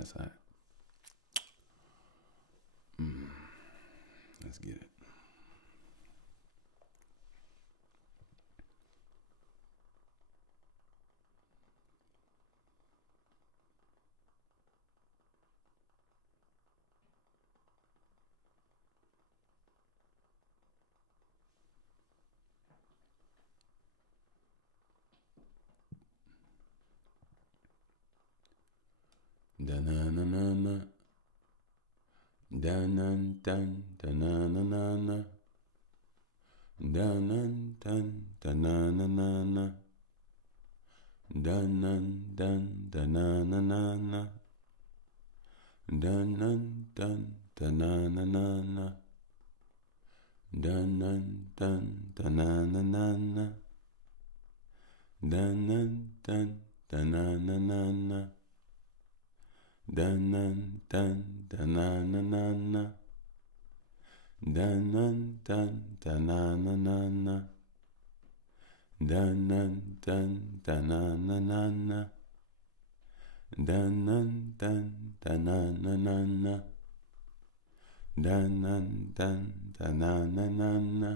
That's hot. Let's get it. Da-na-na-na-na. Da-nan-dun, da-na-na-na-na. Da-nan-dun, da-na-na-na-na. Da-nan-dun, da-na-na-na-na. Da-nan-dun, da-na-na-na-na. Da-nan-dun, da-na-na-na-na. Da-nan-dun, da-na-na-na-na. Da-nan-dun, da-na-na-na-na. Da-nan-dun, da-na-na-na-na. Da-nan-dun, da-na-na-na-na. Da-nan-dun, da-na-na-na-na. Da-nan-dun, da-na-na-na-na.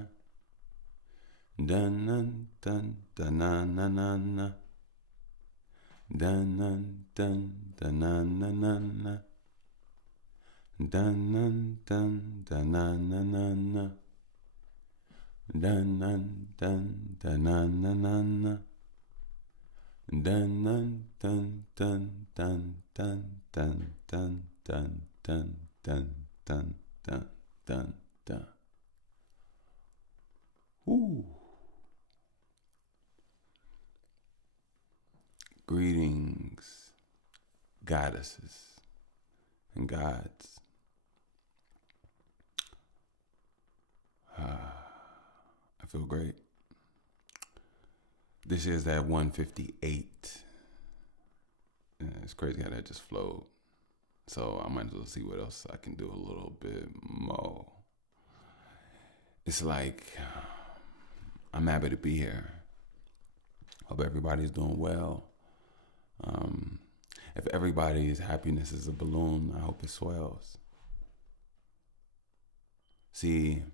Dun-dun-dun, da-na-na-na-na. Dun-dun-dun, da-na-na-na-na. Dun-dun-dun, da-na-na-na-na. Dun-dun-dun, da-na-na-na-na. Dun-dun-dun-dun-dun-dun-dun-dun-dun-dun-dun. Ooh. Greetings, goddesses and gods. I feel great. This is that 158. It's crazy how that just flowed. So I might as well see what else I can do a little bit more. It's like, I'm happy to be here. Hope everybody's doing well. If everybody's happiness is a balloon, I hope it swells. See,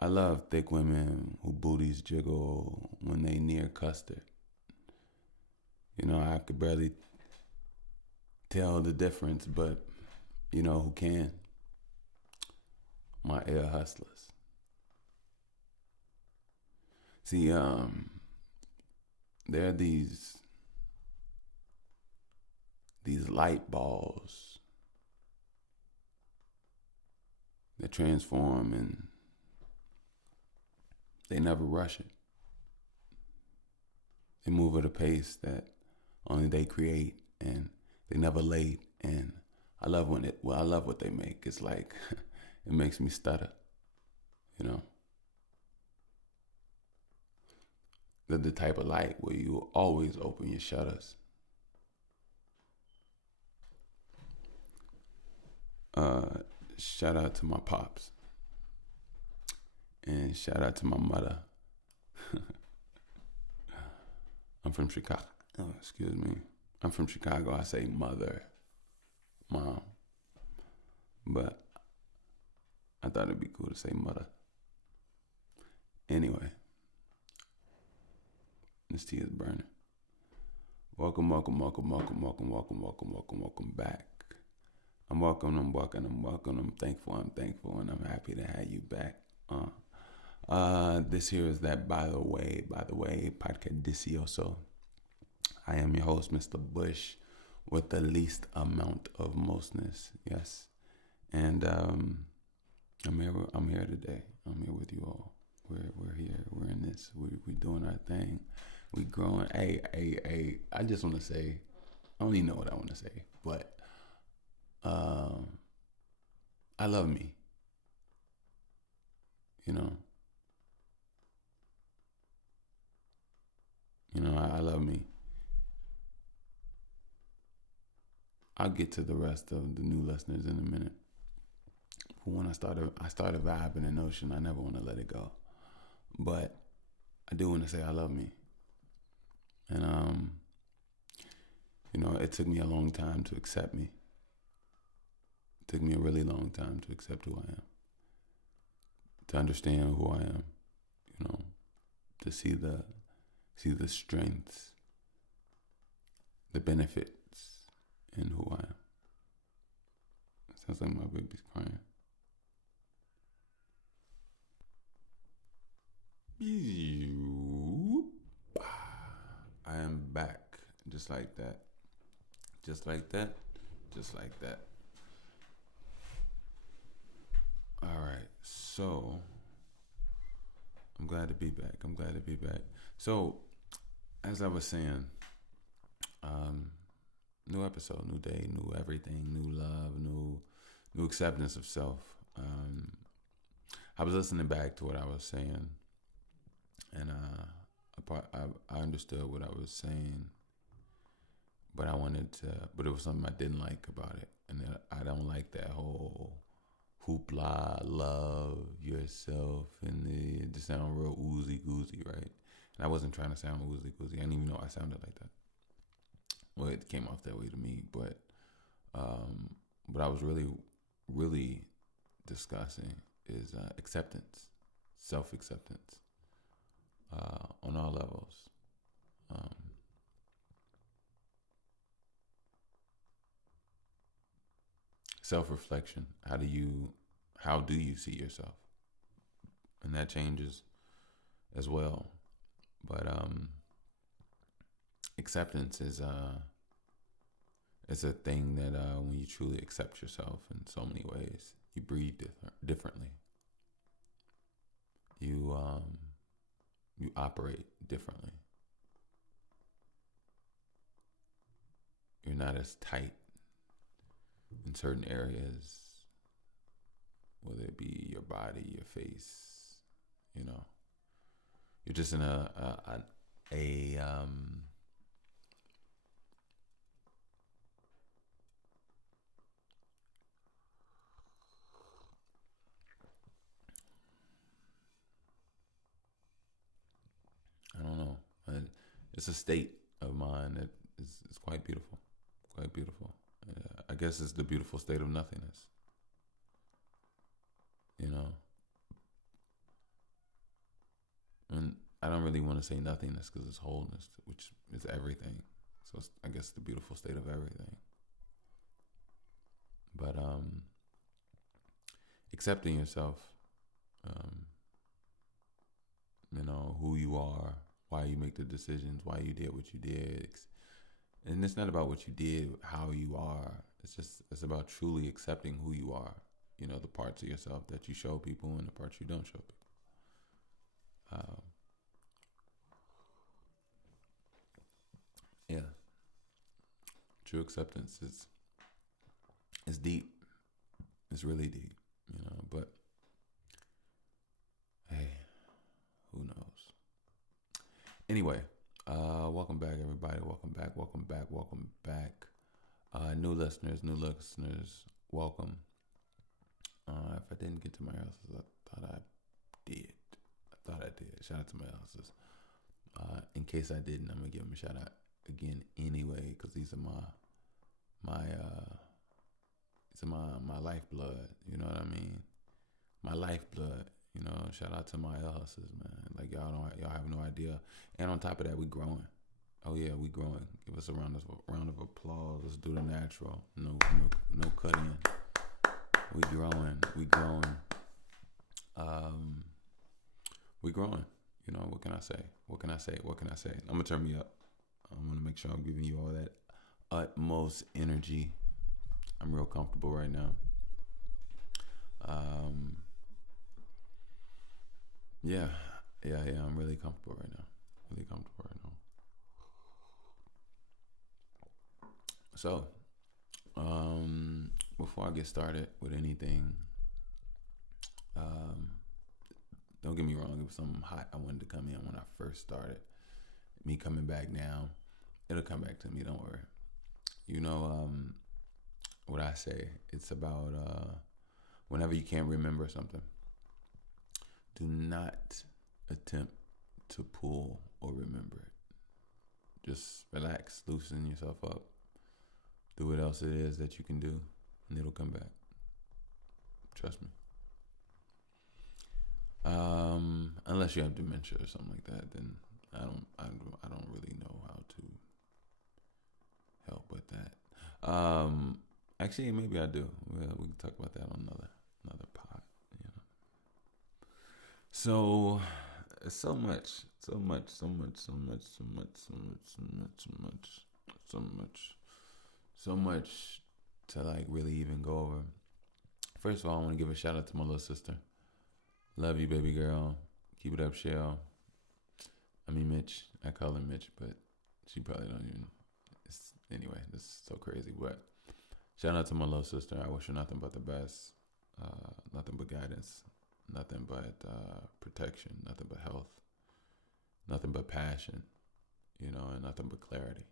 I love thick women who booties jiggle when they near custard. You know, I could barely tell the difference, but you know who can? My ear hustlers. See, there are these light balls that transform, and they never rush it. They move at a pace that only they create, and they never late. And I love I love what they make. It's like it makes me stutter, you know. They're the type of light where you always open your shutters. Shout out to my pops. And shout out to my mother. I'm from Chicago. Oh, excuse me. I'm from Chicago. I say mother, mom. But I thought it'd be cool to say mother. Anyway. This tea is burning. Welcome back. I'm thankful, and I'm happy to have you back. This here is that by the way, podcast Delicioso. I am your host, Mr. Bush, with the least amount of mostness, yes. And I'm here today. I'm here with you all. We're here. We're in this. We're doing our thing. We growing. Hey. I just want to say, I don't even know what I want to say, but I love me. You know, I love me. I'll get to the rest of the new listeners in a minute. But when I started vibing in Ocean, I never want to let it go. But I do want to say I love me. And, it took me a long time to accept me. It took me a really long time to accept who I am, to understand who I am, to see the strengths, the benefits in who I am. Sounds like my baby's crying. I am back. Just like that. Just like that. Just like that. Alright, so I'm glad to be back. So, as I was saying, new episode, new day, new everything, new love, new acceptance of self. I was listening back to what I was saying, and I understood what I was saying, but but it was something I didn't like about it, and I don't like that whole hoopla, love yourself, and it just sound real oozy goozy, right? And I wasn't trying to sound oozy goozy. I didn't even know I sounded like that. Well, it came off that way to me, but what I was really discussing is acceptance, self-acceptance, on all levels. Self-reflection. How do you see yourself? And that changes as well. But acceptance is a thing that when you truly accept yourself in so many ways, you breathe differently. You operate differently. You're not as tight in certain areas, whether it be your body, your face. You're just in a I don't know. It's a state of mind that is quite beautiful. Quite beautiful. I guess it's the beautiful state of nothingness. And I don't really want to say nothingness because it's wholeness, which is everything. So I guess the beautiful state of everything. But accepting yourself, who you are, why you make the decisions, why you did what you did. And it's not about what you did, how you are. It's about truly accepting who you are. The parts of yourself that you show people and the parts you don't show people. Yeah. True acceptance is deep. It's really deep, but hey, who knows? Anyway, welcome back, everybody. Welcome back. New listeners, welcome. If I didn't get to my houses, I thought I did. Shout out to my houses. In case I didn't, I'm gonna give them a shout out again anyway, because these are my lifeblood. You know what I mean? My lifeblood. Shout out to my houses, man. Like y'all have no idea. And on top of that, we growing. Oh yeah, we growing. Give us a round of applause. Let's do the natural. No cut in. We growing. We growing. What can I say? I'm gonna turn me up. I'm gonna make sure I'm giving you all that utmost energy. I'm real comfortable right now. Yeah. I'm really comfortable right now. So, before I get started with anything, don't get me wrong, it was something hot I wanted to come in when I first started. Me coming back now, it'll come back to me, don't worry. What I say, it's about whenever you can't remember something, do not attempt to pull or remember it. Just relax, loosen yourself up, do what else it is that you can do, and it'll come back. Trust me. Unless you have dementia or something like that, then I don't really know how to help with that. Actually, maybe I do. Well, we can talk about that on another pod. You know. So, so much, so much, so much, so much, so much, so much, so much, so much, so much, so much to like really even go over. First of all, I want to give a shout out to my little sister. Love you, baby girl. Keep it up, Shell. I mean, Mitch. I call her Mitch, but she probably don't even. Anyway, this is so crazy. But shout out to my little sister. I wish her nothing but the best. Nothing but guidance. Nothing but protection. Nothing but health. Nothing but passion. You know, and nothing but clarity.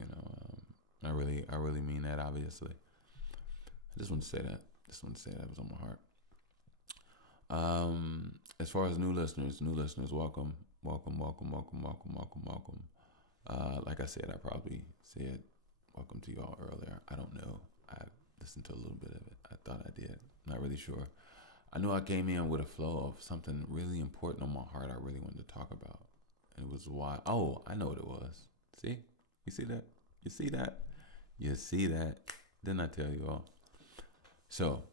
You know, I really mean that. Obviously, I just want to say that. It was on my heart. As far as new listeners, welcome. Like I said, I probably said welcome to y'all earlier. I don't know. I listened to a little bit of it. I thought I did. I'm not really sure. I knew I came in with a flow of something really important on my heart I really wanted to talk about. And it was why. Oh, I know what it was. See? You see that? You see that? You see that? Didn't I tell you all? So,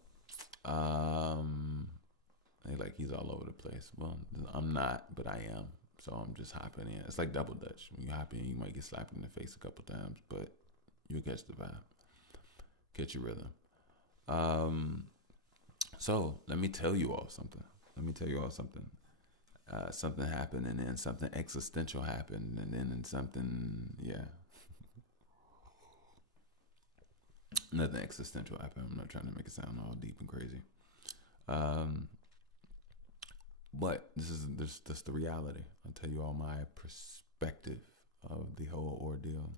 like he's all over the place. Well, I'm not, but I am. So I'm just hopping in. It's like double dutch. When you hop in, you might get slapped in the face a couple times, but you'll catch the vibe, catch your rhythm. So let me tell you all something. Something happened, and then something existential happened, and then something, yeah. Nothing existential happened. I'm not trying to make it sound all deep and crazy. But this is the reality. I'll tell you all my perspective of the whole ordeal.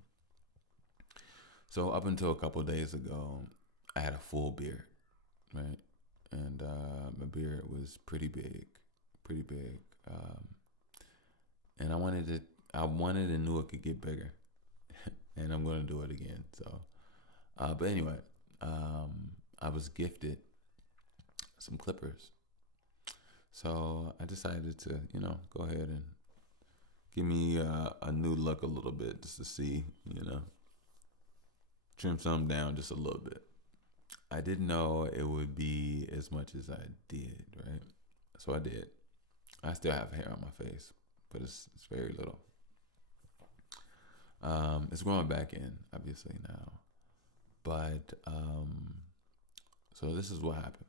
So up until a couple of days ago, I had a full beard, right? And my beard was pretty big. And I wanted and knew it could get bigger. And I'm going to do it again. So, but anyway, I was gifted some clippers. So I decided to, go ahead and give me a new look a little bit just to see, trim some down just a little bit. I didn't know it would be as much as I did, right? So I did. I still have hair on my face, but it's very little. It's growing back in, obviously, now. But, so this is what happened.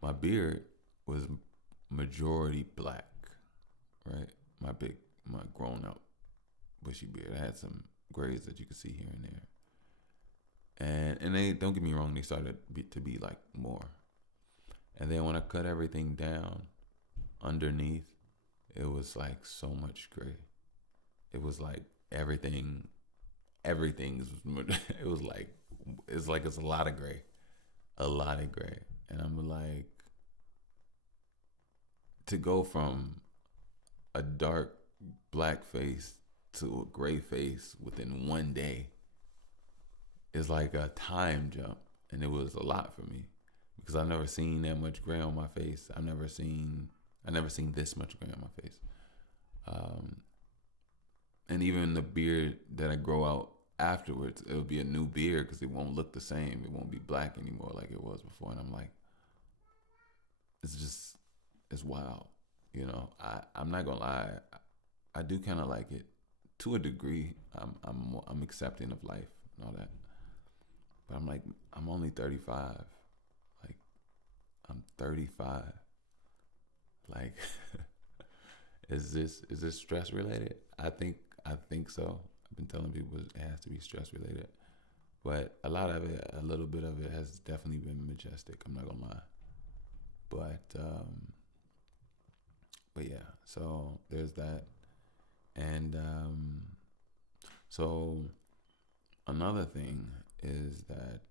My beard was majority black, right? My grown up bushy beard. I had some grays that you could see here and there. And they, don't get me wrong, they started to be like more. And then when I cut everything down underneath, it was like so much gray. It was like everything it was like it's a lot of gray. And I'm like, to go from a dark black face to a gray face within one day is like a time jump. And it was a lot for me because I've never seen that much gray on my face. I've never seen this much gray on my face. And even the beard that I grow out afterwards, it'll be a new beard because it won't look the same. It won't be black anymore like it was before. And I'm like, it's wild. I'm not gonna lie. I do kind of like it to a degree. I'm accepting of life and all that. But I'm like, I'm only 35. Like, I'm 35. Like, is this stress related? I think so. I've been telling people it has to be stress related. But a little bit of it has definitely been majestic. I'm not gonna lie. But yeah, so there's that. And so another thing is that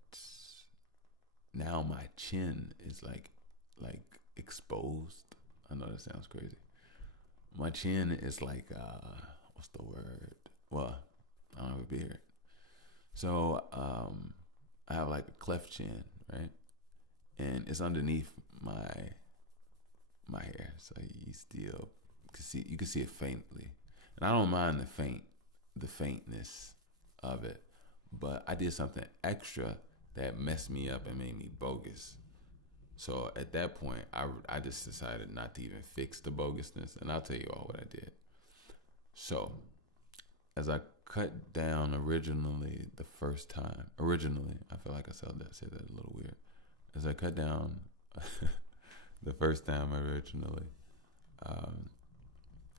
now my chin is like exposed. I know that sounds crazy. My chin is like what's the word? Well, I don't have a beard. So I have like a cleft chin, right? And it's underneath my hair, so you still can see, you can see it faintly. And I don't mind the faintness of it, but I did something extra that messed me up and made me bogus. So at that point, I just decided not to even fix the bogusness, and I'll tell you all what I did. So as I cut down originally the first time, originally, I feel like I said that a little weird. As I cut down the first time originally, um,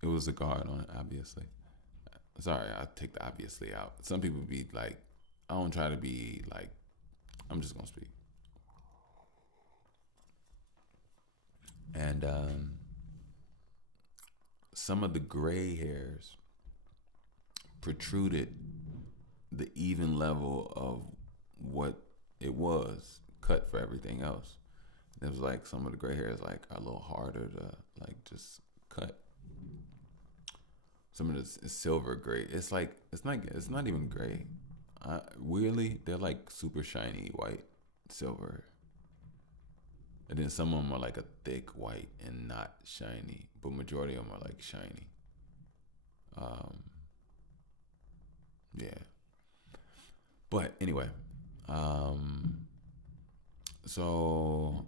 it was a guard on it, obviously. Sorry, I take the obviously out. Some people be like, I don't try to be like, I'm just gonna speak. And some of the gray hairs protruded the even level of what it was cut for everything else. It was like some of the gray hairs like are a little harder to like just cut. Some of this is silver gray. It's not even gray. Weirdly, they're like super shiny white silver, and then some of them are like a thick white and not shiny, but majority of them are like shiny. Um, yeah. But anyway, um, so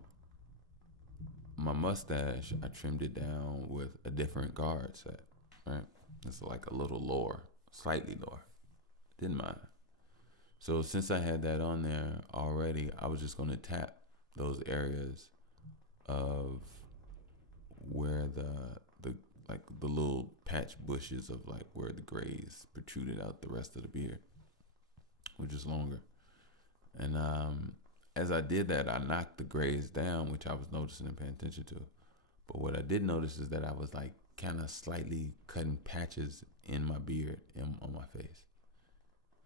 my mustache, I trimmed it down with a different guard set. Right, it's like a little lower, slightly lower. Didn't mind. So since I had that on there already, I was just gonna tap those areas of where the like the little patch bushes of like where the grays protruded out the rest of the beard, which is longer. And as I did that, I knocked the grays down, which I was noticing and paying attention to. But what I did notice is that I was like kind of slightly cutting patches in my beard and on my face.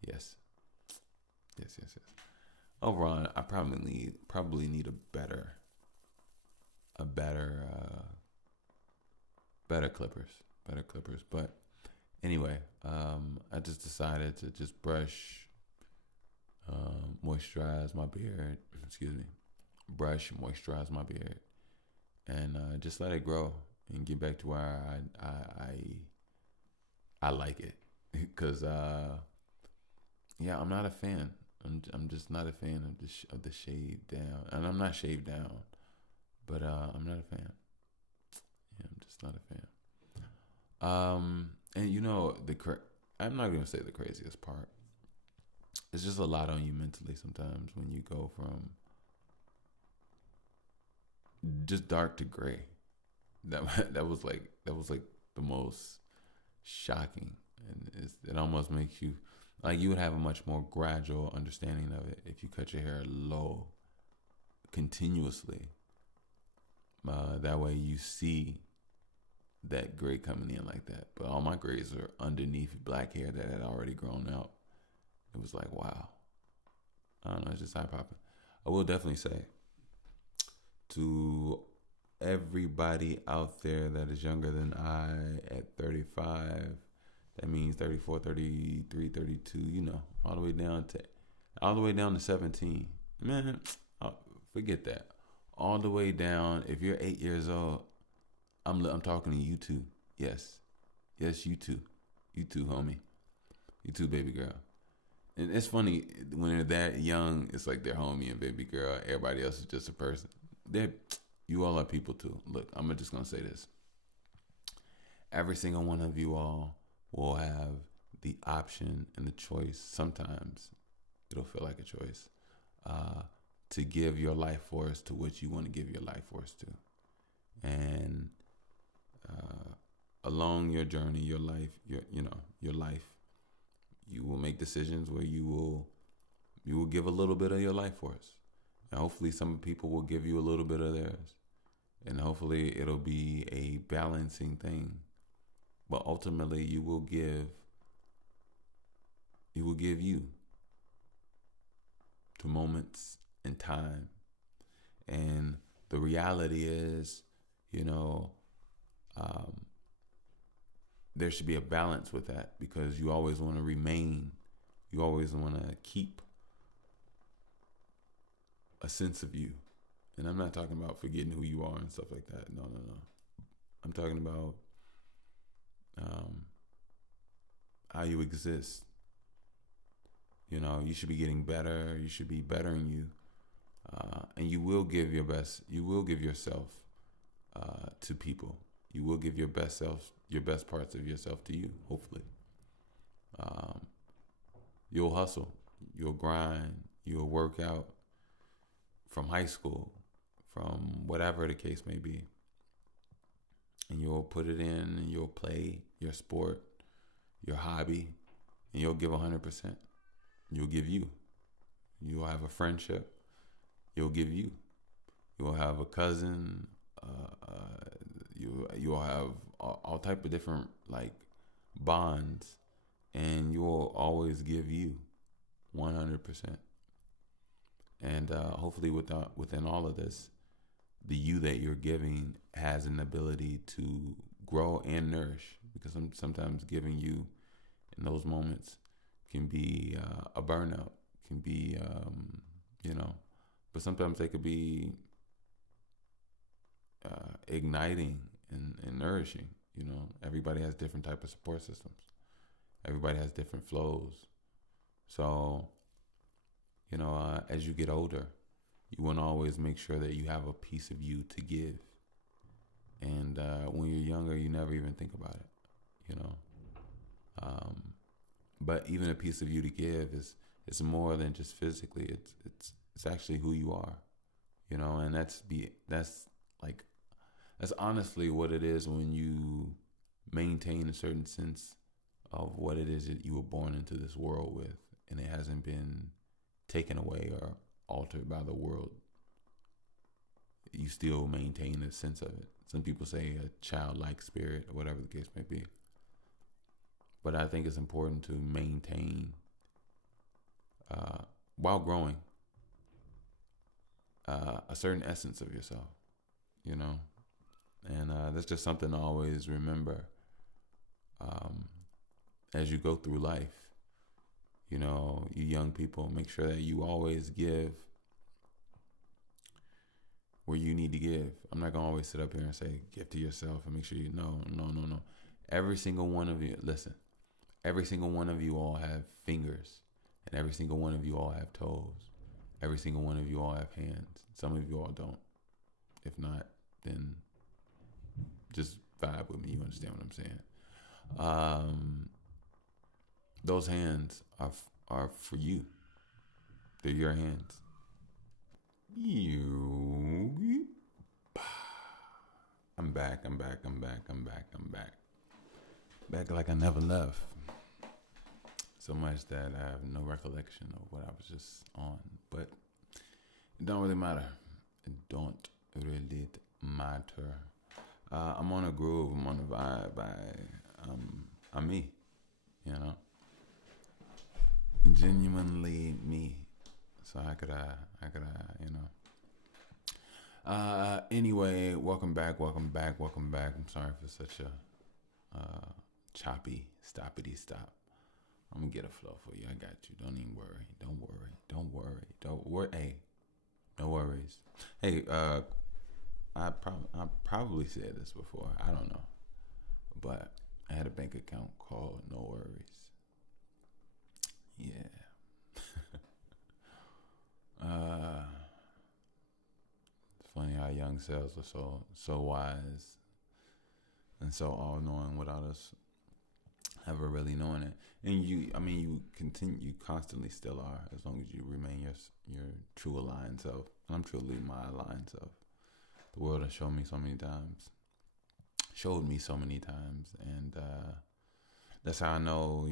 Yes, yes. Overall, I probably need a better clippers, better clippers. But anyway, I just decided to just brush, moisturize my beard. Excuse me, brush, moisturize my beard, and just let it grow and get back to where I like it. Cause yeah, I'm not a fan. I'm just not a fan of the shade down, and I'm not shaved down, but I'm not a fan. Yeah, I'm just not a fan. And you know I'm not gonna say the craziest part. It's just a lot on you mentally sometimes when you go from just dark to gray. That was like the most shocking, and it almost makes you like you would have a much more gradual understanding of it if you cut your hair low continuously. That way you see that gray coming in like that. But all my grays are underneath black hair that had already grown out. It was like, wow. I don't know, it's just eye popping. I will definitely say to everybody out there that is younger than I at 35, that means 34, 33, 32, all the way down to 17. Man, forget that. All the way down, if you're 8 years old, I'm talking to you too. Yes. Yes, you too. You too, homie. You too, baby girl. And it's funny when they're that young, it's like they're homie and baby girl. Everybody else is just a person. You all are people too. Look, I'm just gonna say this. Every single one of you all will have the option and the choice. Sometimes it'll feel like a choice to give your life force to what you want to give your life force to, and along your journey, your life, your life, you will make decisions where you will give a little bit of your life force, and hopefully some people will give you a little bit of theirs, and hopefully it'll be a balancing thing. But ultimately, you to moments and time. And the reality is, you know, um, there should be a balance with that, because you always want to remain, you always want to keep a sense of you. And I'm not talking about forgetting who you are and stuff like that. No, no, no. I'm talking about how you exist. You know, you should be getting better. You should be bettering you. And you will give your best. You will give yourself to people. You will give your best self, your best parts of yourself to you, hopefully. You'll hustle. You'll grind. You'll work out from high school, from whatever the case may be. And you'll put it in, and you'll play your sport, your hobby, and you'll give 100%. You'll give you. You'll have a friendship. You'll give you. You'll have a cousin. You'll have all type of different like bonds, and you will always give you 100%. And hopefully, within all of this, the you that you're giving has an ability to grow and nourish. Because sometimes giving you in those moments can be a burnout, can be, but sometimes they could be igniting and nourishing. You know, everybody has different type of support systems. Everybody has different flows. So, as you get older, you want to always make sure that you have a piece of you to give. And when you're younger, you never even think about it, But even a piece of you to give is more than just physically. It's actually who you are, and that's honestly what it is when you maintain a certain sense of what it is that you were born into this world with, and it hasn't been taken away or altered by the world. You still maintain a sense of it. Some people say a childlike spirit, or whatever the case may be. But I think it's important to maintain, while growing, a certain essence of yourself, And that's just something to always remember as you go through life. You young people, make sure that you always give where you need to give. I'm not going to always sit up here and say, give to yourself and make sure you know. No. Every single one of you, listen, every single one of you all have fingers, and every single one of you all have toes. Every single one of you all have hands. Some of you all don't. If not, then just vibe with me. You understand what I'm saying? Those hands are for you. They're your hands. I'm back. Back like I never left. So much that I have no recollection of what I was just on. But it don't really matter. I'm on a groove. I'm on a vibe. I'm me. Genuinely me. So how could I, anyway, welcome back. I'm sorry for such a choppy, stoppity stop. I'm gonna get a flow for you. I got you. Don't even worry. Don't worry. Hey, no worries. Hey, I probably said this before. I don't know, but I had a bank account called No Worries. Yeah. It's funny how young selves are so wise and so all knowing without us ever really knowing it. And you constantly still are, as long as you remain your true aligned self. And I'm truly my aligned self. The world has showed me so many times, and that's how I know,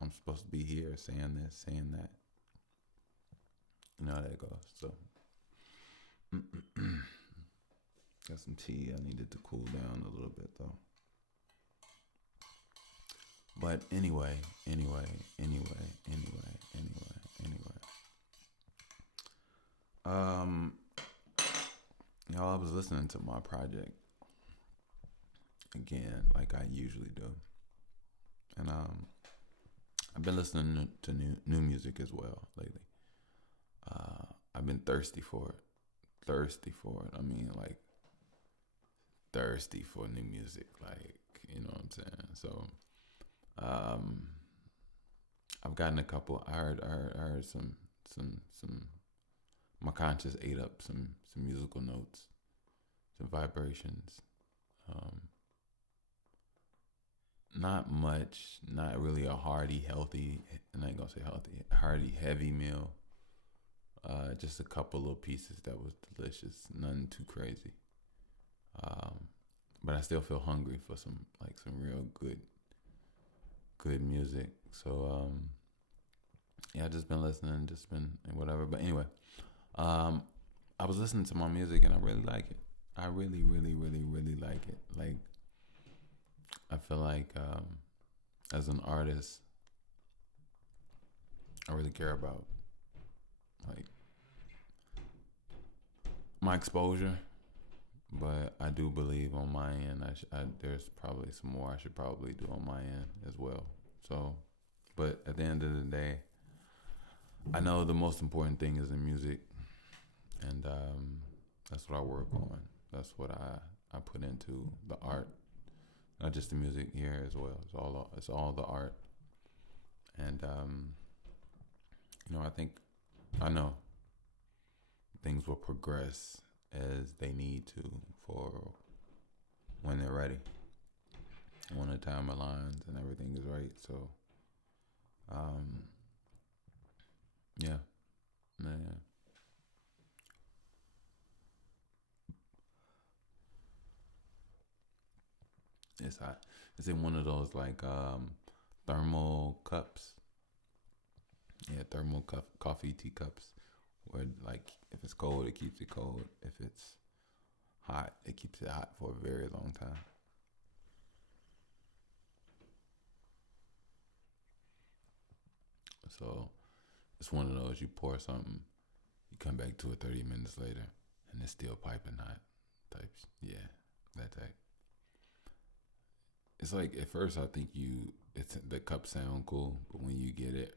I'm supposed to be here saying this, saying that. You know how that goes. So got some tea. I needed to cool down a little bit though. But anyway. Y'all, I was listening to my project, again, like I usually do. And I've been listening to new music as well lately. I've been thirsty for it. Thirsty for it. I mean, like thirsty for new music. Like, you know what I'm saying? So, um, I've gotten a couple. I heard some. My conscious ate up some musical notes, some vibrations. Um, Not much. Not really a hearty, healthy. And I ain't gonna say healthy. Hearty, heavy meal. Just a couple little pieces that was delicious. Nothing too crazy. Um, but I still feel hungry for some real good music. So yeah, I just been listening, just been whatever. But anyway, um, I was listening to my music and I really like it. I really, really, really, really like it. Like I feel like as an artist, I really care about like my exposure. But I do believe on my end, there's probably some more I should probably do on my end as well. So, but at the end of the day, I know the most important thing is the music, and that's what I work on. That's what I put into the art, not just the music here as well. It's all the art, and I know things will progress as they need to for when they're ready, when the time aligns and everything is right. So, um, yeah, man. It's hot. It's in one of those like thermal cups. Yeah, thermal coffee teacups. Where like if it's cold, it keeps it cold. If it's hot, it keeps it hot for a very long time. So it's one of those you pour something, you come back to it 30 minutes later, and it's still piping hot. Types, yeah, that type. It's like at first I think it's the cup sound cool, but when you get it,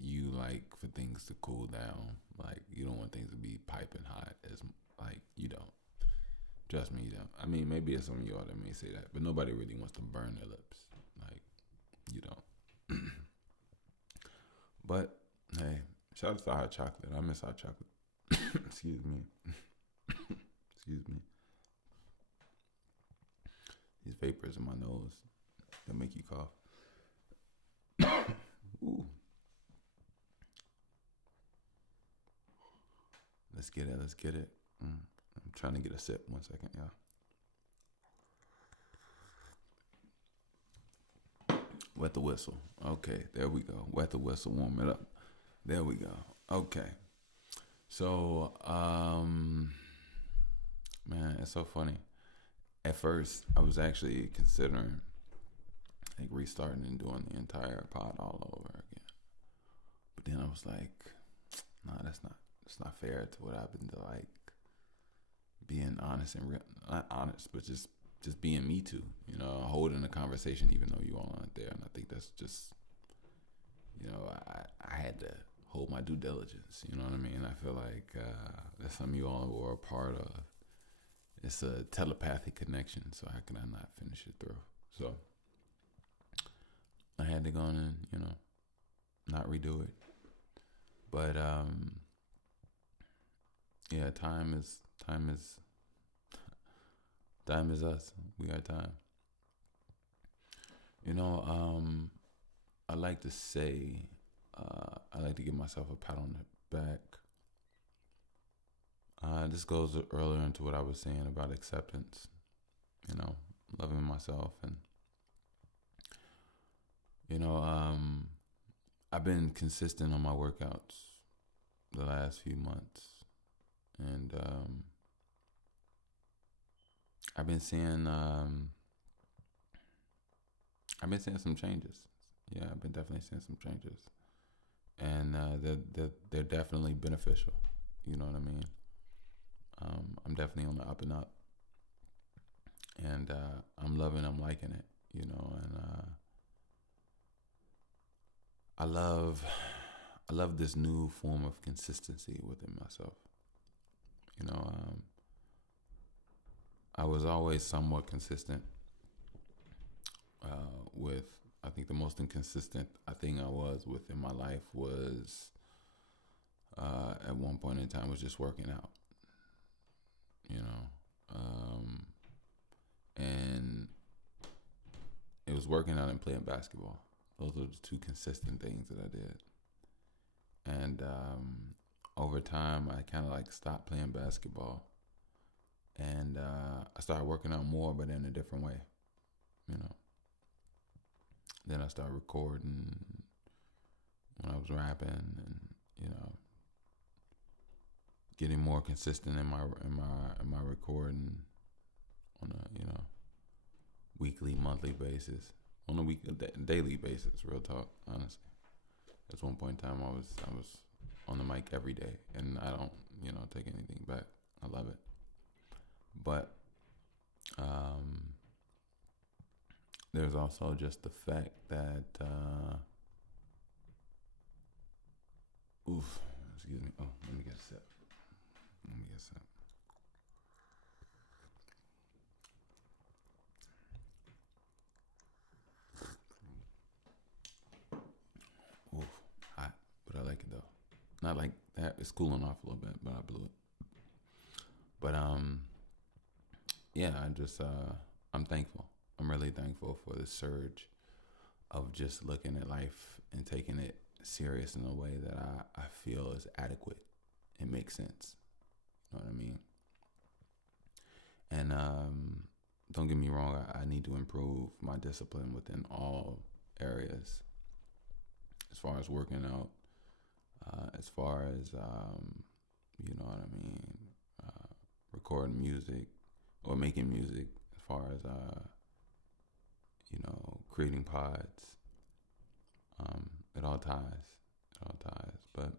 you like for things to cool down. Like you don't want things to be piping hot as like you don't. Trust me, you don't. I mean, maybe it's some of y'all that may say that, but nobody really wants to burn their lips. Like you don't. But hey, shout out to hot chocolate. I miss hot chocolate. Excuse me. Excuse me. These vapors in my nose that make you cough. Ooh. Let's get it. Let's get it. I'm trying to get a sip. 1 second, y'all. Wet the whistle. Okay, there we go. Wet the whistle. Warm it up. There we go. Okay. So, man, it's so funny. At first, I was actually considering like restarting and doing the entire pod all over again. But then I was like, nah, that's not fair to what I've been to like being honest and real, not honest, but just being me too, holding a conversation even though you all aren't there. And I think that's just, I had to hold my due diligence. You know what I mean? I feel like that's something you all were a part of. It's a telepathic connection, so how can I not finish it through? So I had to go on and, not redo it. But yeah, time is us. We got time. I like to say, I like to give myself a pat on the back. This goes earlier into what I was saying about acceptance, loving myself. And, I've been consistent on my workouts the last few months. And I've been seeing some changes. Yeah, I've been definitely seeing some changes. And they're definitely beneficial. You know what I mean? I'm definitely on the up and up. and I'm loving, I'm liking it, and I love, I love this new form of consistency within myself. You know, I was always somewhat consistent with. I think the most inconsistent thing I was with in my life was at one point in time was just working out. You know, and it was working out and playing basketball. Those are the two consistent things that I did. And over time, I kind of like stopped playing basketball, and I started working out more, but in a different way. You know. Then I started recording when I was rapping, and getting more consistent in my recording on a weekly, monthly basis, on a daily basis. Real talk, honestly. At one point in time, I was on the mic every day, and I don't take anything back. I love it, but there's also just the fact that excuse me. Oh, let me get a sip. Oof, hot, but I like it though. Not like that. It's cooling off a little bit, but I blew it. But yeah, I'm thankful. I'm really thankful for the surge of just looking at life and taking it serious in a way that I feel is adequate. It makes sense. You know what I mean? And don't get me wrong, I need to improve my discipline within all areas. As far as working out, as far as, you know what I mean, recording music or making music, as far as, creating pods. It all ties. But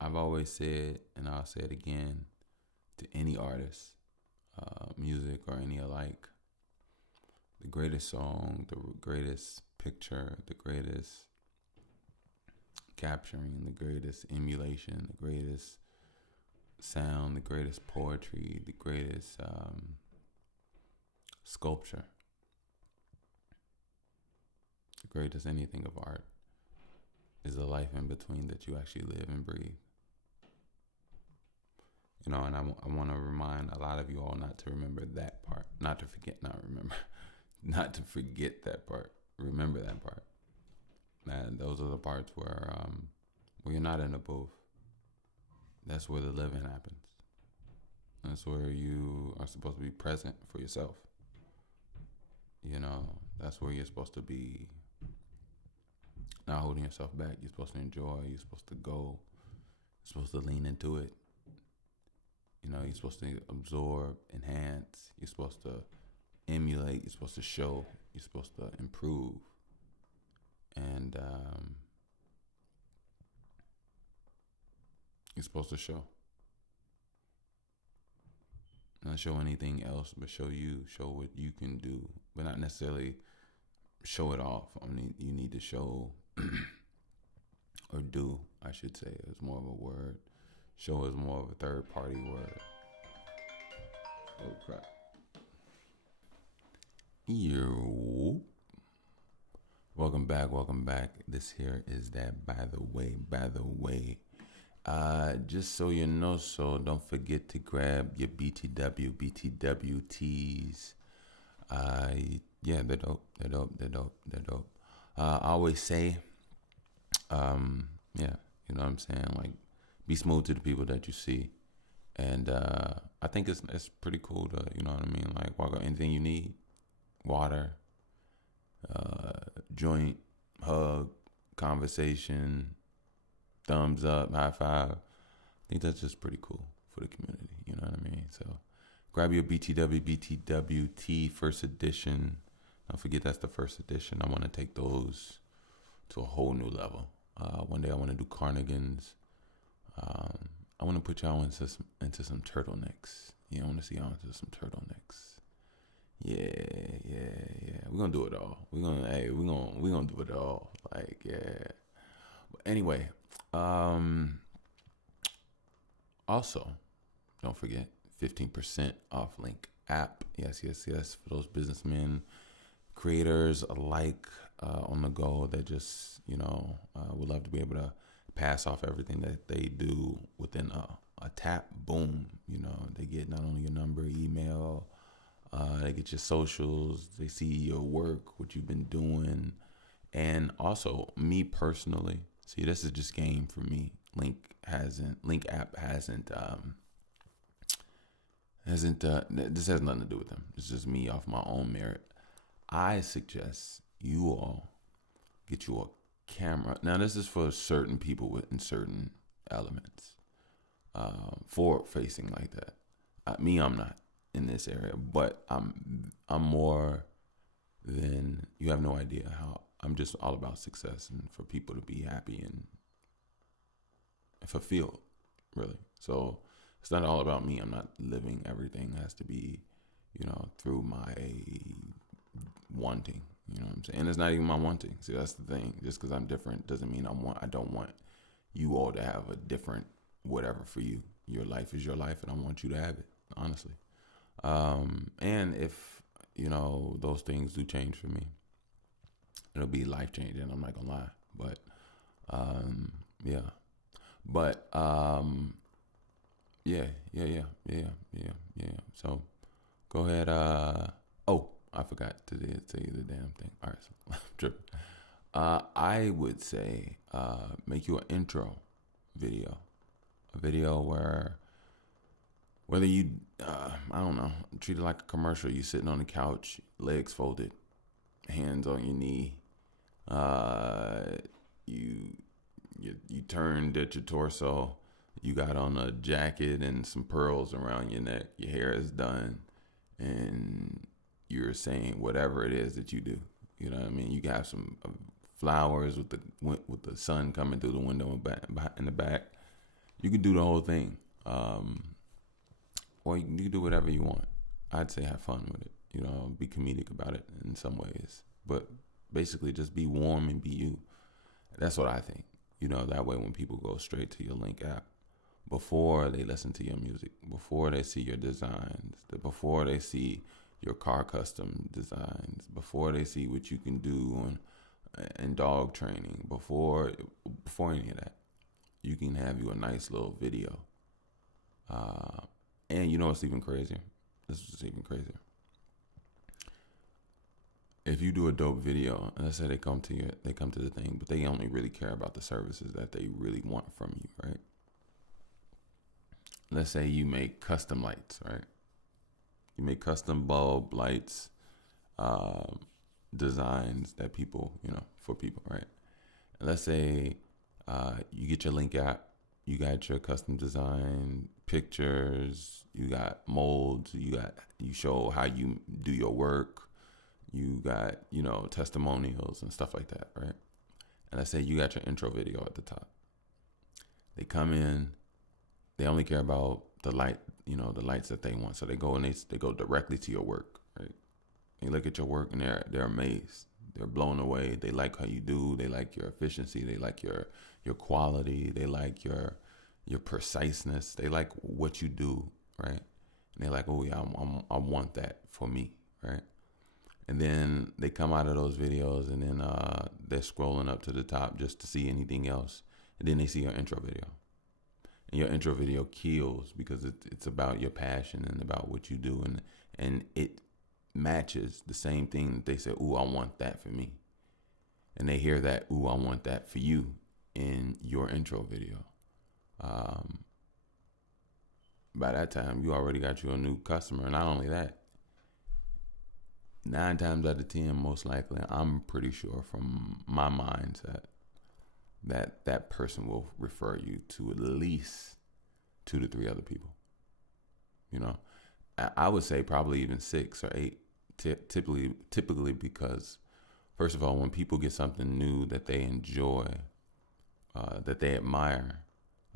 I've always said, and I'll say it again to any artist, music or any alike, the greatest song, the greatest picture, the greatest capturing, the greatest emulation, the greatest sound, the greatest poetry, the greatest sculpture, the greatest anything of art is the life in between that you actually live and breathe. And I want to remind a lot of you all not to remember that part, not to forget that part. Remember that part. And those are the parts where you're not in a booth. That's where the living happens. That's where you are supposed to be present for yourself. That's where you're supposed to be not holding yourself back. You're supposed to enjoy. You're supposed to go. You're supposed to lean into it. You're supposed to absorb, enhance. You're supposed to emulate. You're supposed to show. You're supposed to improve. And you're supposed to show. Not show anything else, but show you. Show what you can do, but not necessarily show it off. I mean, you need to show or do, I should say, is more of a word. Show is more of a third party word. Oh crap. Yo. Welcome back. This here is that by the way. Just so you know, so don't forget to grab your BTW tees. Yeah, they're dope. I always say, yeah, you know what I'm saying? Like, be smooth to the people that you see. And I think it's pretty cool to, you know what I mean? Like, walk out anything you need. Water, joint, hug, conversation, thumbs up, high five. I think that's just pretty cool for the community. You know what I mean? So grab your BTWT first edition. Don't forget that's the first edition. I want to take those to a whole new level. One day I want to do carnigans. I want to put y'all into some turtlenecks. You want to see y'all into some turtlenecks. Yeah. We're gonna do it all. We're gonna do it all. Like, yeah. But anyway, also, don't forget 15% off Linqapp. Yes. For those businessmen, creators alike on the go that just, would love to be able to pass off everything that they do within a tap. Boom. They get not only your number, email, they get your socials, they see your work, what you've been doing. And also me personally, see, this is just game for me. Linqapp hasn't this has nothing to do with them. It's just me off my own merit. I suggest you all get you a camera. Now, this is for certain people within certain elements, forward facing like that. Me, I'm not in this area, but I'm more than you have no idea how. I'm just all about success and for people to be happy and fulfilled, really. So it's not all about me. I'm not living. Everything has to be, through my wanting. You know what I'm saying? And it's not even my wanting. See, that's the thing. Just because I'm different doesn't mean I don't want you all to have a different whatever for you. Your life is your life, and I want you to have it, honestly. And if, those things do change for me, it'll be life changing. I'm not gonna lie. But, yeah. But, yeah. So go ahead. I forgot to tell you the damn thing. All right, so I'm tripping. I would say make you an intro video, a video where whether you I don't know, treat it like a commercial. You sitting on the couch, legs folded, hands on your knee. You turned at your torso. You got on a jacket and some pearls around your neck. Your hair is done, and you're saying whatever it is that you do. You know what I mean? You got some flowers with the sun coming through the window in the back. You can do the whole thing, or you can do whatever you want. I'd say have fun with it. Be comedic about it in some ways, but basically just be warm and be you. That's what I think. That way when people go straight to your Linqapp, before they listen to your music, before they see your designs, before they see your car custom designs, before they see what you can do in dog training, before any of that, you can have you a nice little video. And you know what's even crazier? This is even crazier. If you do a dope video, and let's say they come to the thing, but they only really care about the services that they really want from you, right? Let's say you make custom lights, right? You make custom bulb lights, designs that people, for people, right? And let's say you get your Linqapp, you got your custom design pictures, you got molds, you show how you do your work, you got, testimonials and stuff like that, right? And let's say you got your intro video at the top. They come in, they only care about the light, the lights that they want. So they go and they go directly to your work, right? They look at your work and they're amazed. They're blown away. They like how you do. They like your efficiency. They like your quality. They like your preciseness. They like what you do, right? And they're like, oh yeah, I want that for me, right? And then they come out of those videos and then they're scrolling up to the top just to see anything else. And then they see your intro video. And your intro video kills because it's about your passion and about what you do. And it matches the same thing that they say, ooh, I want that for me. And they hear that, ooh, I want that for you in your intro video. By that time, you already got you a new customer. And not only that, 9 times out of 10, most likely, I'm pretty sure from my mindset that person will refer you to at least 2 to 3 other people. I would say probably even 6 or 8, typically because, first of all, when people get something new that they enjoy, that they admire,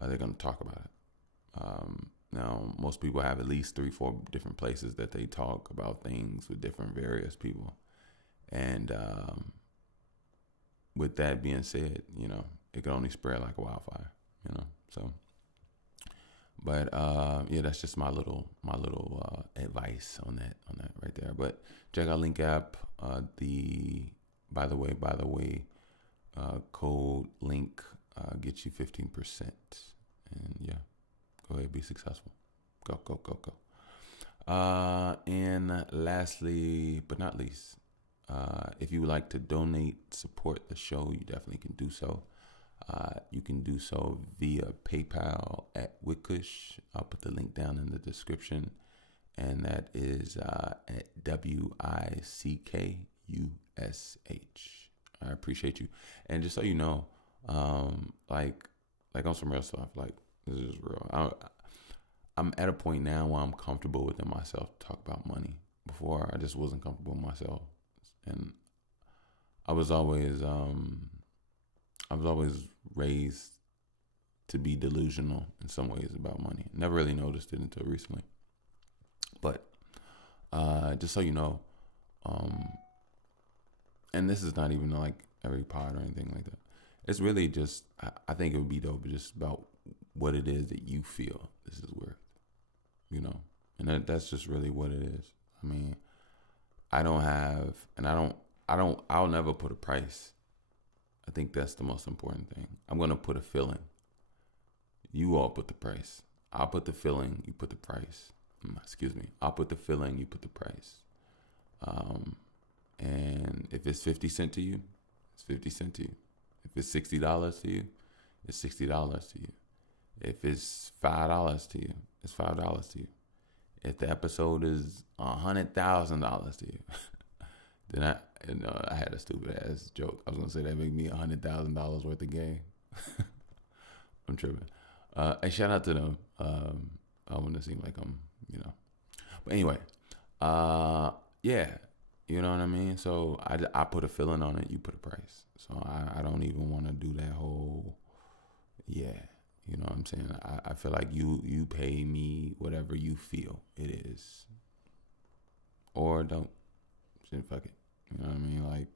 they're going to talk about it. Now, most people have at least 3, 4 different places that they talk about things with different various people. And with that being said, it can only spread like a wildfire, So, but yeah, that's just my little advice on that right there. But check out Linqapp. By the way, code link gets you 15%. And yeah, go ahead, be successful. Go. And lastly, but not least, if you would like to donate, support the show, you definitely can do so. You can do so via PayPal at Wickush. I'll put the link down in the description. And that is at WICKUSH. I appreciate you. And just so you know, like on some real stuff, like this is real. I'm at a point now where I'm comfortable within myself to talk about money. Before, I just wasn't comfortable with myself. And I was always raised to be delusional in some ways about money. Never really noticed it until recently. But just so you know, and this is not even like every pod or anything like that. It's really just, I think it would be dope, just about what it is that you feel this is worth, and that's just really what it is. I mean, I'll never put a price. I think that's the most important thing. I'm going to put a feeling. You all put the price. I'll put the feeling, you put the price. Excuse me. I'll put the feeling, you put the price. And if it's 50 cents to you, it's 50 cents to you. If it's $60 to you, it's $60 to you. If it's $5 to you, it's $5 to you. If the episode is $100,000 to you, then I had a stupid ass joke. I was gonna say that make me $100,000 worth of game. I'm tripping. And shout out to them. I want to seem like I'm, But anyway, yeah, you know what I mean. So I put a feeling on it. You put a price. So I don't even want to do that whole, yeah. You know what I'm saying? I feel like you pay me whatever you feel it is, or don't. Fuck it. You know what I mean? Like,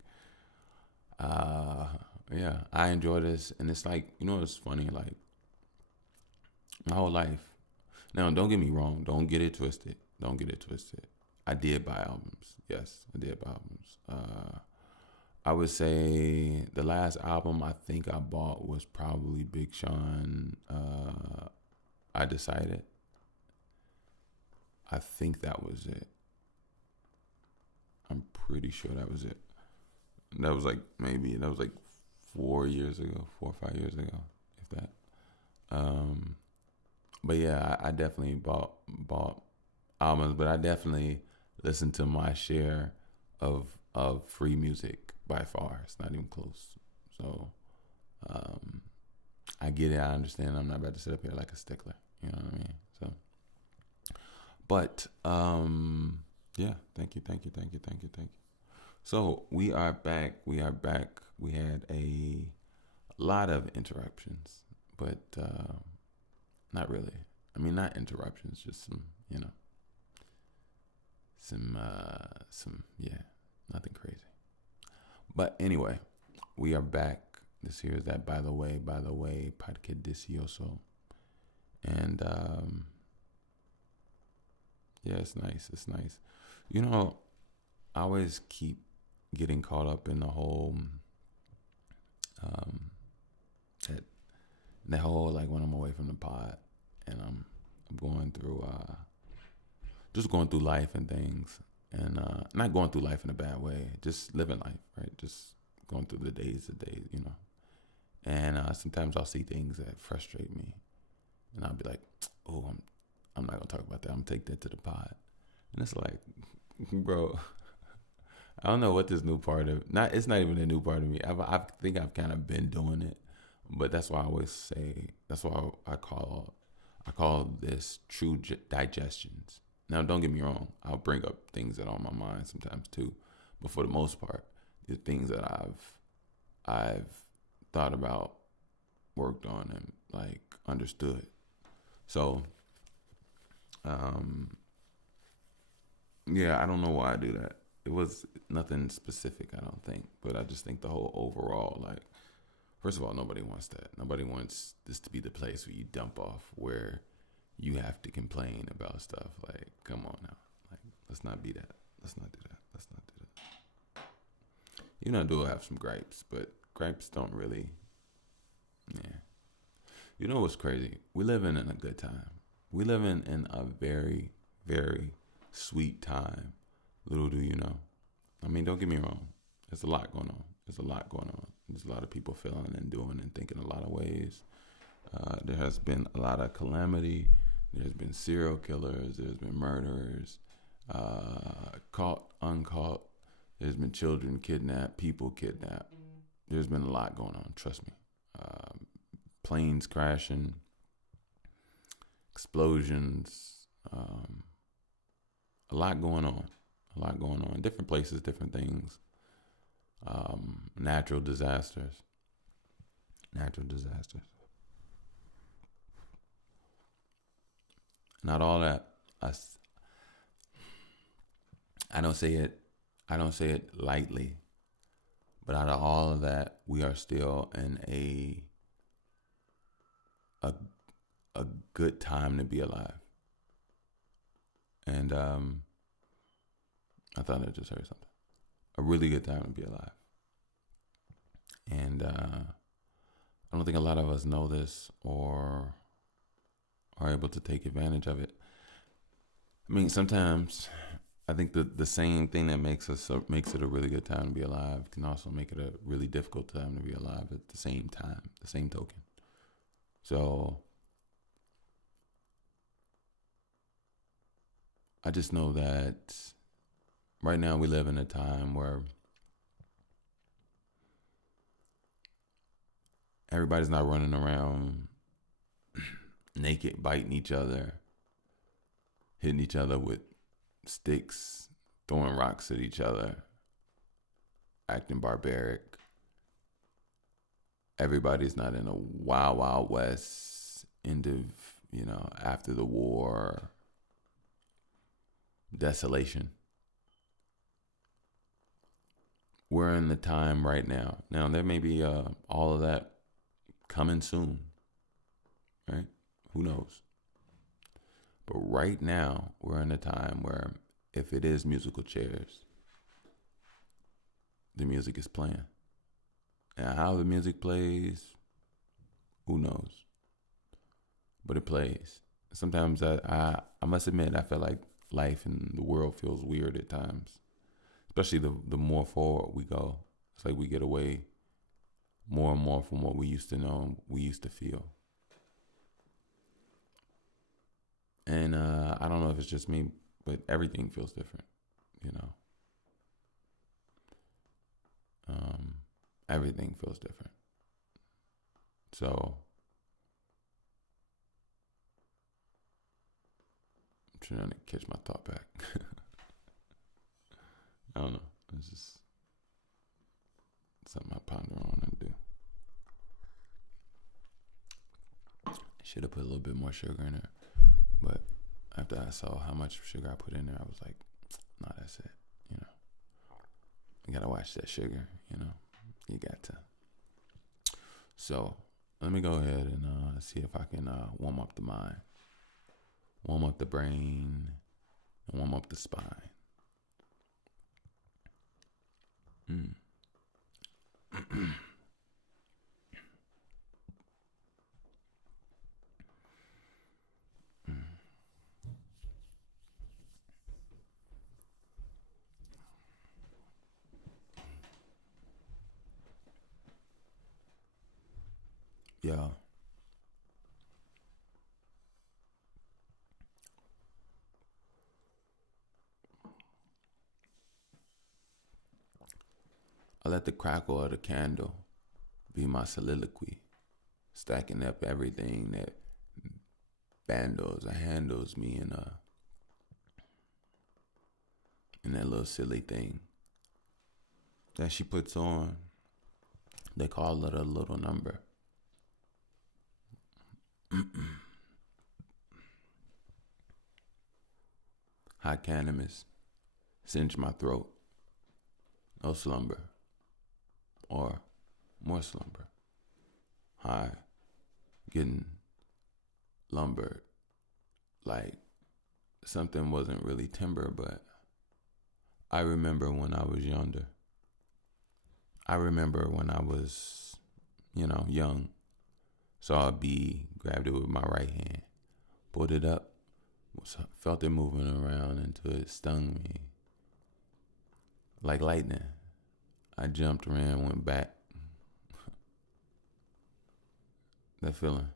yeah, I enjoy this, and it's like, it's funny. Like, my whole life. Now, don't get me wrong. Don't get it twisted. I did buy albums. Yes, I did buy albums. I would say the last album I think I bought was probably Big Sean. I Decided. I think that was it. I'm pretty sure that was it. That was like 4 years ago, 4 or 5 years ago, if that. But yeah, I definitely bought albums, but I definitely listened to my share of free music by far. It's not even close. So I get it. I understand. I'm not about to sit up here like a stickler. You know what I mean? So, but yeah, thank you. So we are back. We had a lot of interruptions, but not really. I mean, not interruptions, just some, yeah, nothing crazy. But anyway, we are back. This here is that by the way, podcast delicioso. And yeah, it's nice. I always keep getting caught up in the whole that whole, like, when I'm away from the pod and I'm going through just going through life and things, and not going through life in a bad way, just living life, right? Just going through the days, and sometimes I'll see things that frustrate me, and I'll be like, oh, I'm not gonna talk about that. I'm gonna take that to the pod. And it's like, bro, I don't know what this new part of, it's not even a new part of me. I think I've kind of been doing it, but that's why I always say, that's why I call this true digestions. Now, don't get me wrong. I'll bring up things that are on my mind sometimes too, but for the most part, the things that I've thought about, worked on, and like understood. So Um, yeah, I don't know why I do that. It was nothing specific, I don't think, but I just think the whole overall, like, first of all, nobody wants that. Nobody wants this to be the place where you dump off, where you have to complain about stuff. Like, come on now. Like, let's not be that. Let's not do that. Let's not do that. You know, I do have some gripes, but gripes don't really, yeah. You know what's crazy? We live in a good time. We live in a very, very sweet time. Little do you know. I mean, don't get me wrong. There's a lot going on. There's a lot going on. There's a lot of people feeling and doing and thinking a lot of ways. There has been a lot of calamity. There's been serial killers. There's been murderers, caught, uncaught. There's been children kidnapped, people kidnapped. There's been a lot going on, trust me. Planes crashing, explosions, a lot going on. A lot going on. Different places, different things. Natural disasters. Natural disasters. Not all that. I don't say it lightly, but out of all of that, we are still in a good time to be alive. And I thought I just heard something. A really good time to be alive. And I don't think a lot of us know this or are able to take advantage of it. I mean, sometimes I think the same thing that makes it a really good time to be alive can also make it a really difficult time to be alive at the same time, the same token. So I just know that right now we live in a time where everybody's not running around naked, biting each other, hitting each other with sticks, throwing rocks at each other, acting barbaric. Everybody's not in a wild, wild west end of, after the war desolation. We're in the time right now. Now, there may be all of that coming soon, right? Who knows? But right now, we're in a time where if it is musical chairs, the music is playing. And how the music plays, who knows? But it plays. Sometimes I must admit, I feel like life and the world feels weird at times. Especially the more forward we go. It's like we get away more and more from what we used to know and we used to feel. And I don't know if it's just me, but everything feels different, everything feels different. So I'm trying to catch my thought back. I don't know. It's just something I ponder on and do. I should have put a little bit more sugar in there. But after I saw how much sugar I put in there, I was like, nah, that's it. You gotta watch that sugar, You got to. So let me go ahead and see if I can warm up the mind, warm up the brain, and warm up the spine. Yeah. I let the crackle of the candle be my soliloquy, stacking up everything that bandles or handles me in that little silly thing that she puts on. They call it a little number. hot cannabis, cinch my throat, no slumber, or more slumber. High, getting lumbered, like something wasn't really timber, but I remember when I was younger. I remember when I was, young, saw a bee, grabbed it with my right hand, pulled it up, felt it moving around until it stung me like lightning. I jumped, ran, went back. That feeling.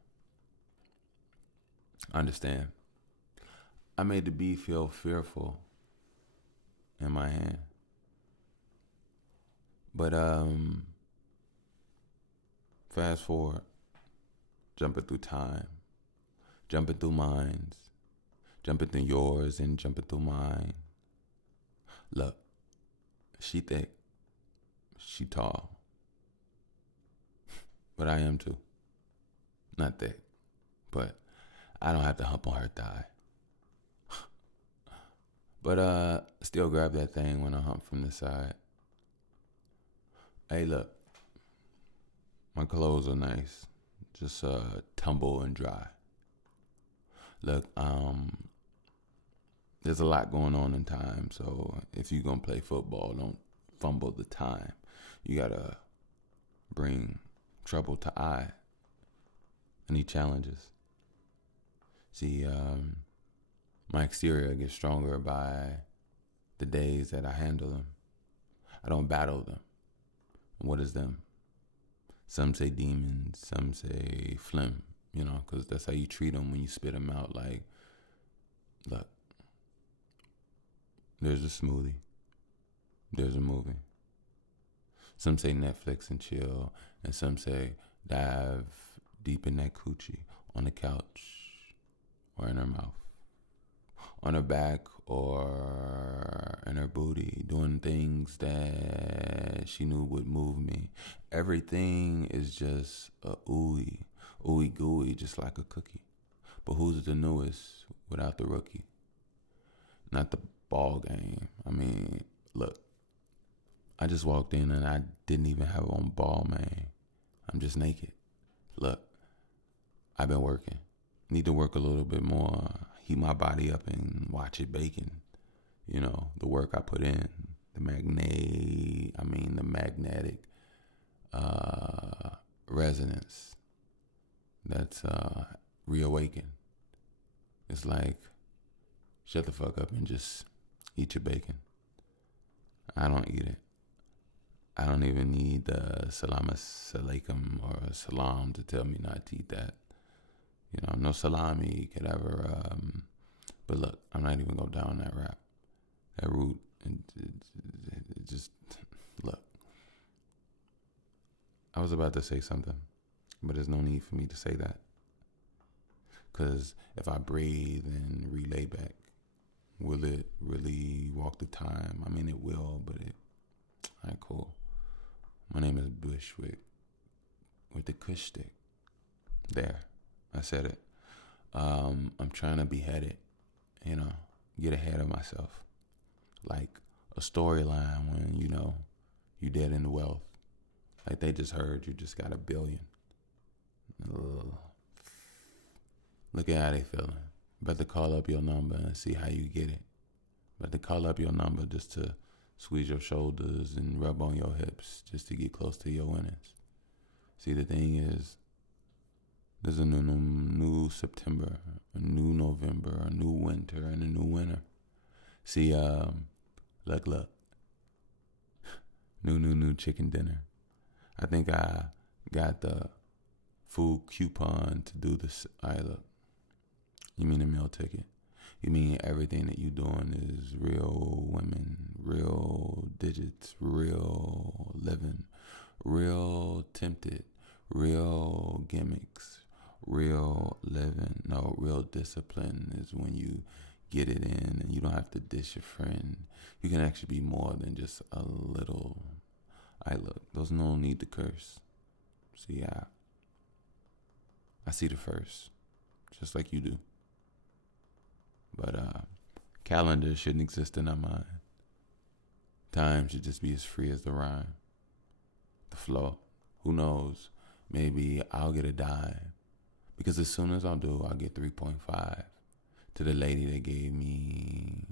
I understand. I made the bee feel fearful in my hand. But fast forward, jumping through time, jumping through minds, jumping through yours and jumping through mine. Look, she thick, she tall, but I am too. Not thick, but I don't have to hump on her thigh. But still grab that thing when I hump from the side. Hey, look, my clothes are nice, just tumble and dry. Look, there's a lot going on in time, so if you're gonna play football, don't fumble the time. You gotta bring trouble to I. Any challenges? See, my exterior gets stronger by the days that I handle them. I don't battle them. What is them? Some say demons, some say phlegm, because that's how you treat them when you spit them out. Like, look, there's a smoothie, there's a movie. Some say Netflix and chill, and some say dive deep in that coochie on the couch or in her mouth, on her back or in her booty, doing things that she knew would move me. Everything is just a ooey gooey, just like a cookie. But who's the newest without the rookie? Not the ball game. I mean, look, I just walked in and I didn't even have on ball, man. I'm just naked. Look, I've been working. Need to work a little bit more. Heat my body up and watch it baking. The work I put in, the magnetic resonance that's reawakened. It's like, shut the fuck up and just eat your bacon. I don't eat it. I don't even need the salam alaikum or salam to tell me not to eat that. No salami could ever. But look, I'm not even going down that route. It just, look. I was about to say something, but there's no need for me to say that. Because if I breathe and relay back, will it really walk through time? I mean, it will, but all right, cool. My name is Bushwick with the Kush stick. There, I said it. I'm trying to be headed, get ahead of myself. Like a storyline when, you dead in the wealth. Like they just heard you just got $1 billion. Ugh. Look at how they feeling. Better call up your number and see how you get it. Better call up your number just to squeeze your shoulders and rub on your hips just to get close to your winnings. See, the thing is, there's a new September, a new November, a new winter, and a new winter. See, look. New chicken dinner. I think I got the food coupon to do this. All right, look. You mean a meal ticket? You mean everything that you doing is real women, real digits, real living, real tempted, real gimmicks, real living. No, real discipline is when you get it in and you don't have to dish your friend. You can actually be more than just a little. Look, there's no need to curse. See, I see the first, just like you do. But Calendar shouldn't exist in our mind. Time should just be as free as the rhyme, the flow. Who knows? Maybe I'll get a dime. Because as soon as I do, I'll get 3.5 to the lady that gave me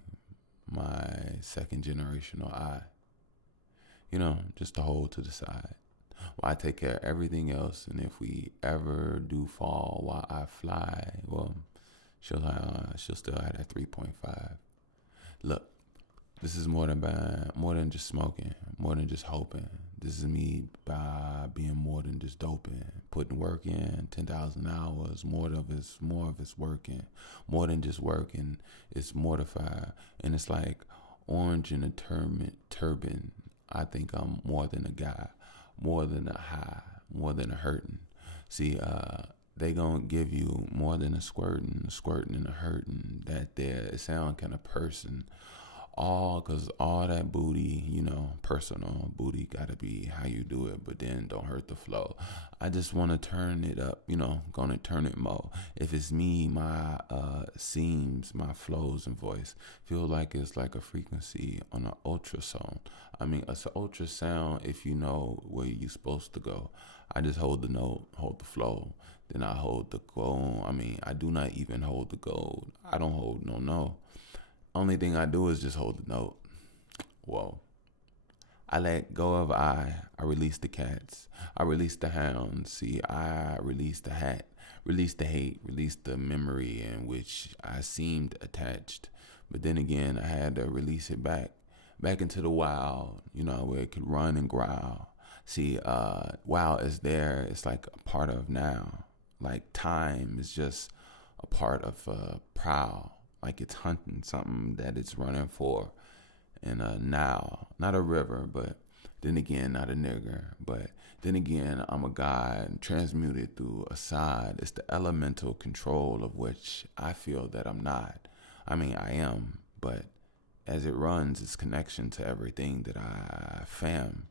my second generational eye. Just to hold to the side. While I take care of everything else, and if we ever do fall while I fly, well, she'll still have that 3.5. Look, this is more than just smoking, more than just hoping. This is me by being more than just doping, putting work in, 10,000 hours. More of it's working, more than just working. It's mortified, and it's like orange in a turban. I think I'm more than a guy, more than a high, more than a hurting. See, they gonna give you more than a squirting and a hurting. That there, it sound kind of person. Cause all that booty, personal booty gotta be how you do it, but then don't hurt the flow. I just wanna turn it up, gonna turn it more. If it's me, my seams, my flows and voice feel like it's like a frequency on an ultrasound. I mean, it's an ultrasound if you know where you're supposed to go. I just hold the note, hold the flow, then I hold the gold. I mean, I do not even hold the gold. I don't hold no. Only thing I do is just hold the note. Whoa. I let go of I release the cats. I release the hounds. See, I release the hat. Release the hate. Release the memory in which I seemed attached. But then again, I had to release it back. Back into the wild, where it could run and growl. See, wild is there. It's like a part of now. Like time is just a part of prowl. Like it's hunting something that it's running for. And now, not a river, but then again, not a nigger. But then again, I'm a god transmuted through a side. It's the elemental control of which I feel that I'm not. I mean, I am, but as it runs, its connection to everything that I fam.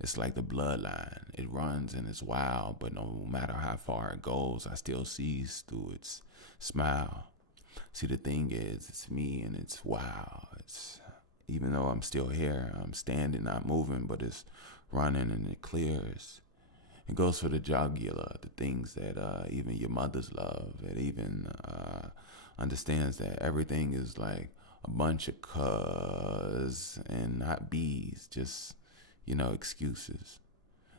It's like the bloodline. It runs and it's wild, but no matter how far it goes, I still sees through its smile. See, the thing is, it's me and it's wow. It's even though I'm still here, I'm standing, not moving, but it's running and it clears. It goes for the jugular, the things that even your mothers love. It even understands that everything is like a bunch of cuz and not bees, just, excuses.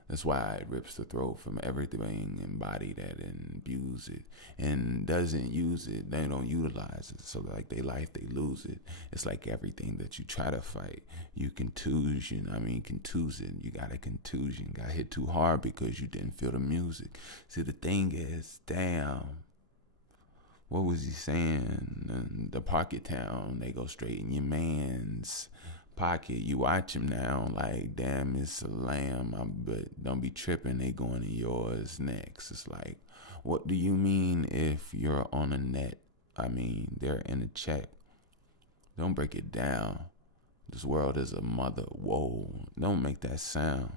That's why it rips the throat from everything and body that imbues it and doesn't use it. They don't utilize it. So like they life, they lose it. It's like everything that you try to fight. You contuse it. You got a contusion. Got hit too hard because you didn't feel the music. See, the thing is, damn, what was he saying? And the pocket town, they go straight in your man's pocket. You watch him now, like, damn, it's a lamb. But don't be tripping, they going in yours next. It's like, what do you mean if you're on a net? I mean, they're in a check. Don't break it down. This world is a mother. Whoa, don't make that sound.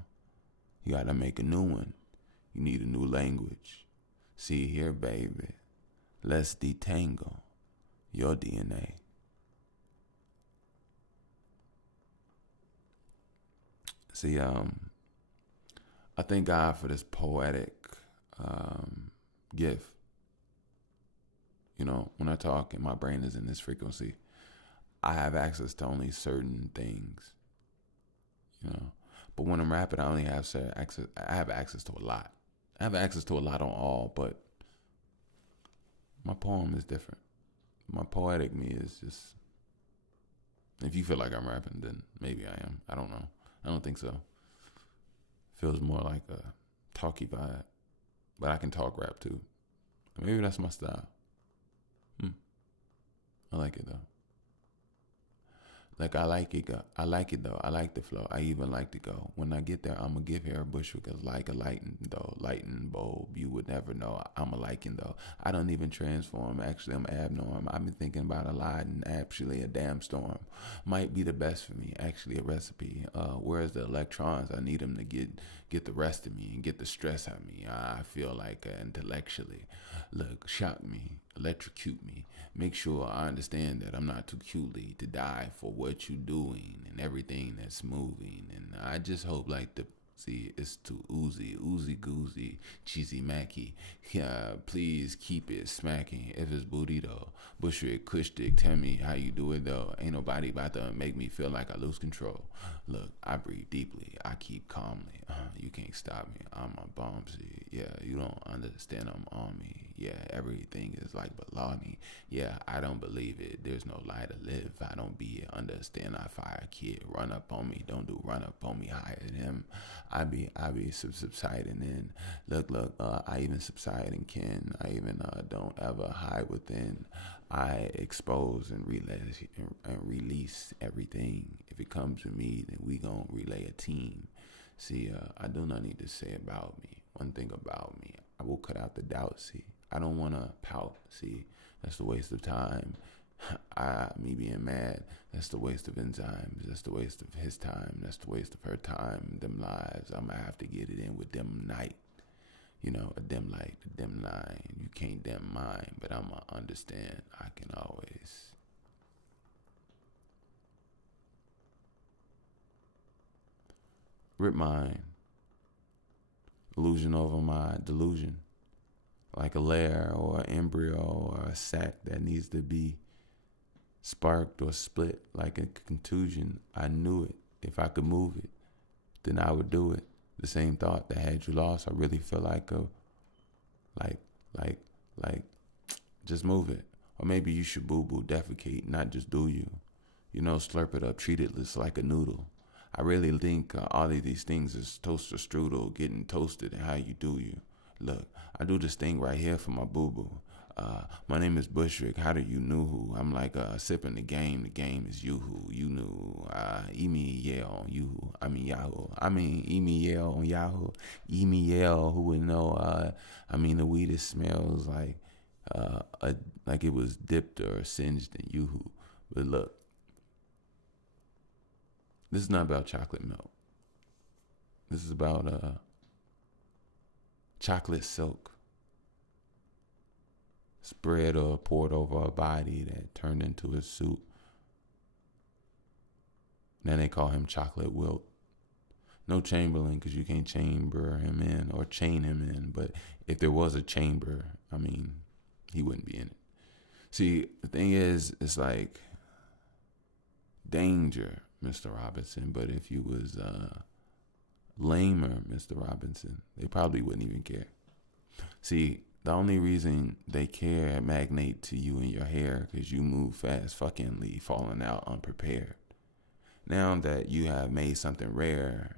You gotta make a new one. You need a new language. See here, baby. Let's detangle your DNA. See, I thank God for this poetic gift. When I talk and my brain is in this frequency, I have access to only certain things. But when I'm rapping, I only have access. I have access to a lot. I have access to a lot on all, but my poem is different. My poetic me is just. If you feel like I'm rapping, then maybe I am. I don't know. I don't think so. Feels more like a talky vibe. But I can talk rap too. Maybe that's my style. I like it though. Like I like it though. I like the flow. I even like to go. When I get there, I'ma give her a bush because like a lighting bulb. You would never know. I'm a liking though. I don't even transform. Actually, I'm abnorm. I've been thinking about a lot, and actually a damn storm might be the best for me. Actually, a recipe. Where's the electrons? I need them to get the rest of me and get the stress out of me. I feel like intellectually. Look, shock me. electrocute me. Make sure I understand that I'm not too cutely to die for what you're doing and everything that's moving. And I just hope like the see it's too oozy goozy, cheesy macky. Yeah, please keep it smacking. If it's booty though, Bushwick, Kush dick, tell me how you do it though. Ain't nobody about to make me feel like I lose control. Look, I breathe deeply, I keep calmly. You can't stop me. I'm a bombsy. Yeah, you don't understand. I'm on me. Yeah, everything is like baloney. Yeah, I don't believe it. There's no lie to live. I don't be it. Understand. I fire kid. Run up on me. Don't do run up on me. Higher than him. I be subsiding in. Look. I even subside in kin. I even don't ever hide within. I expose and release everything. If it comes to me, then we gon' relay a team. See, I do not need to say about me. One thing about me, I will cut out the doubt. See, I don't want to pout. See, that's the waste of time. Me being mad, that's the waste of enzymes. That's the waste of his time. That's the waste of her time. Them lives, I'm going to have to get it in with them night. You know, a dim light, a dim line. You can't dim mine, but I'm going to understand. I can always rip mine. Illusion over my delusion. Like a lair or an embryo or a sac that needs to be sparked or split like a contusion. I knew it. If I could move it, then I would do it. The same thought that had you lost, I really feel like, like, just move it. Or maybe you should boo-boo defecate, not just do you. You know, slurp it up, treat it just like a noodle. I really think all of these things is toaster strudel, getting toasted and how you do you. Look, I do this thing right here for my boo-boo. My name is Bushwick. How do you know who? I'm like sipping the game. The game is you who. You knew. Emi yeah on you. I mean Yahoo. I mean Emi yeah on Yahoo. Emi yeah who would know? I mean the weed smells like it was dipped or singed in Yoo-hoo. But look, this is not about chocolate milk. This is about chocolate silk spread or poured over a body that turned into a suit. Now they call him Chocolate Wilt. No Chamberlain, because you can't chamber him in or chain him in. But if there was a chamber, I mean, he wouldn't be in it. See, the thing is, it's like danger, Mr. Robinson. But if you was lamer, Mr. Robinson, they probably wouldn't even care. See, the only reason they care magnate to you and your hair because you move fast, fuckingly falling out unprepared. Now that you have made something rare,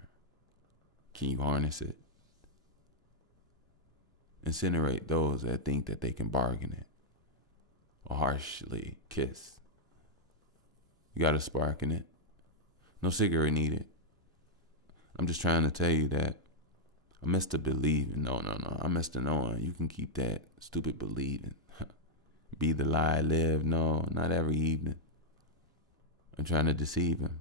can you harness it? Incinerate those that think that they can bargain it or harshly kiss. You got a spark in it. No cigarette needed. I'm just trying to tell you that I missed the believing. No. I missed the knowing. You can keep that stupid believing. Be the lie, live. No, not every evening. I'm trying to deceive him.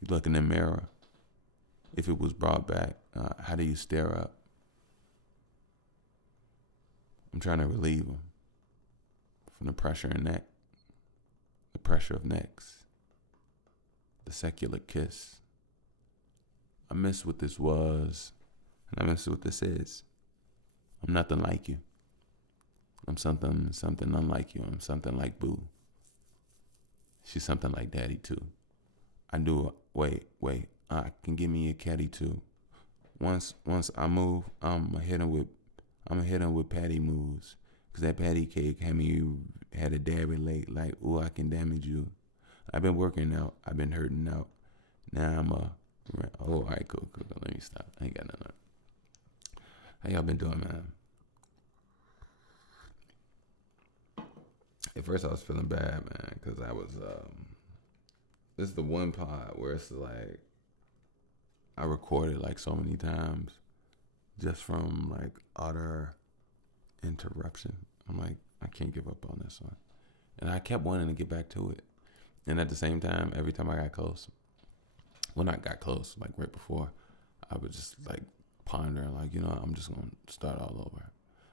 You look in the mirror. If it was brought back, how do you stare up? I'm trying to relieve him from the pressure in neck, the pressure of necks, the secular kiss. I miss what this was, and I miss what this is. I'm nothing like you. I'm something unlike you. I'm something like Boo. She's something like Daddy too. I do. Wait. Can give me a caddy too. Once I move, I'm hit him with patty moves, cause that patty cake had a dab relate like, ooh, I can damage you. I've been working out. I've been hurting out. Now all right, cool. Let me stop. I ain't got nothing. How y'all been doing, man? At first I was feeling bad, man, because I was, this is the one part where it's like, I recorded like so many times just from like utter interruption. I'm like, I can't give up on this one. And I kept wanting to get back to it. And at the same time, every time I got close, when I got close, like right before, I was just like pondering, like, I'm just going to start all over.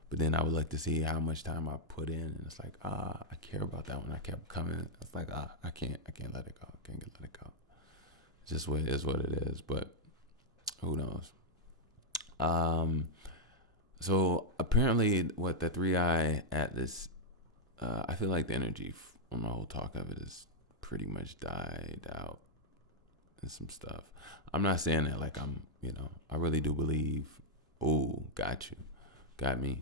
But then I would look to see how much time I put in, and it's like, I care about that one. I kept coming. It's like, I can't let it go. I can't let it go. It's just what it is, what it is. But who knows? So apparently, what the 3i Atlas, I feel like the energy on the whole talk of it is pretty much died out and some stuff. I'm not saying that like I'm, I really do believe. Oh, got you, got me.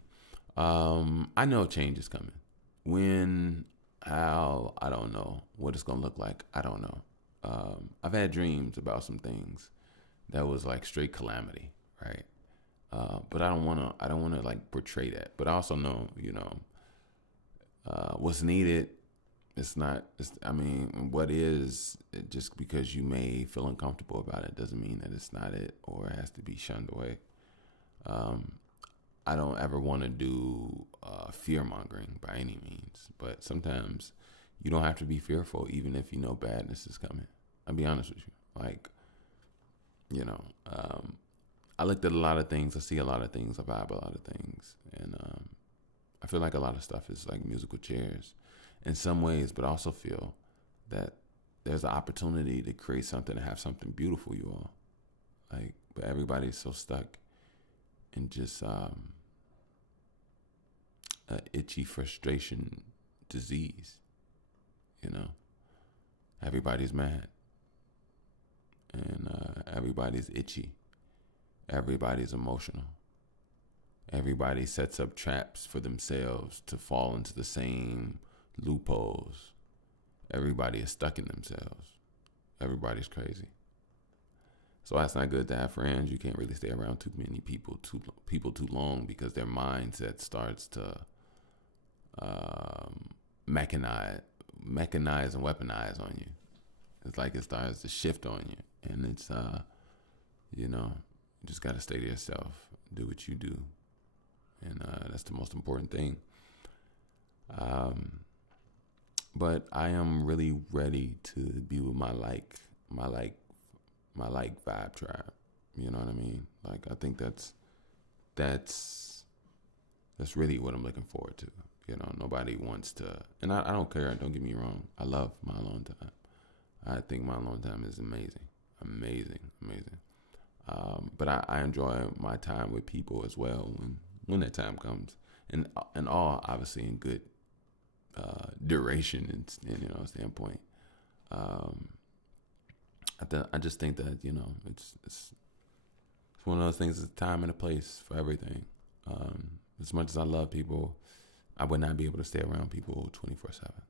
I know change is coming. When, how, I don't know. What it's gonna look like, I don't know. I've had dreams about some things that was like straight calamity, right? But I don't wanna like portray that. But I also know, what's needed. It's not. What is it, just because you may feel uncomfortable about it doesn't mean that it's not it or it has to be shunned away. I don't ever want to do fear mongering by any means, but sometimes you don't have to be fearful, even if you know badness is coming. I'll be honest with you. Like, I looked at a lot of things. I see a lot of things. I vibe a lot of things, and I feel like a lot of stuff is like musical chairs in some ways, but I also feel that there's an opportunity to create something, to have something beautiful, you all. Like, but everybody's so stuck in just a itchy frustration disease, Everybody's mad, and everybody's itchy. Everybody's emotional. Everybody sets up traps for themselves to fall into the same loopholes. Everybody is stuck in themselves. Everybody's crazy. So that's not good to have friends. You can't really stay around too many people too long, because their mindset starts to mechanize and weaponize on you. It's like it starts to shift on you, and it's you just got to stay to yourself, do what you do, and that's the most important thing. But I am really ready to be with my vibe tribe. You know what I mean? Like, I think that's really what I'm looking forward to. Nobody wants to, and I don't care. Don't get me wrong. I love my alone time. I think my alone time is amazing. But I enjoy my time with people as well when that time comes, and all obviously in good duration and standpoint. I just think that it's one of those things. It's a time and a place for everything. As much as I love people, I would not be able to stay around people 24/7.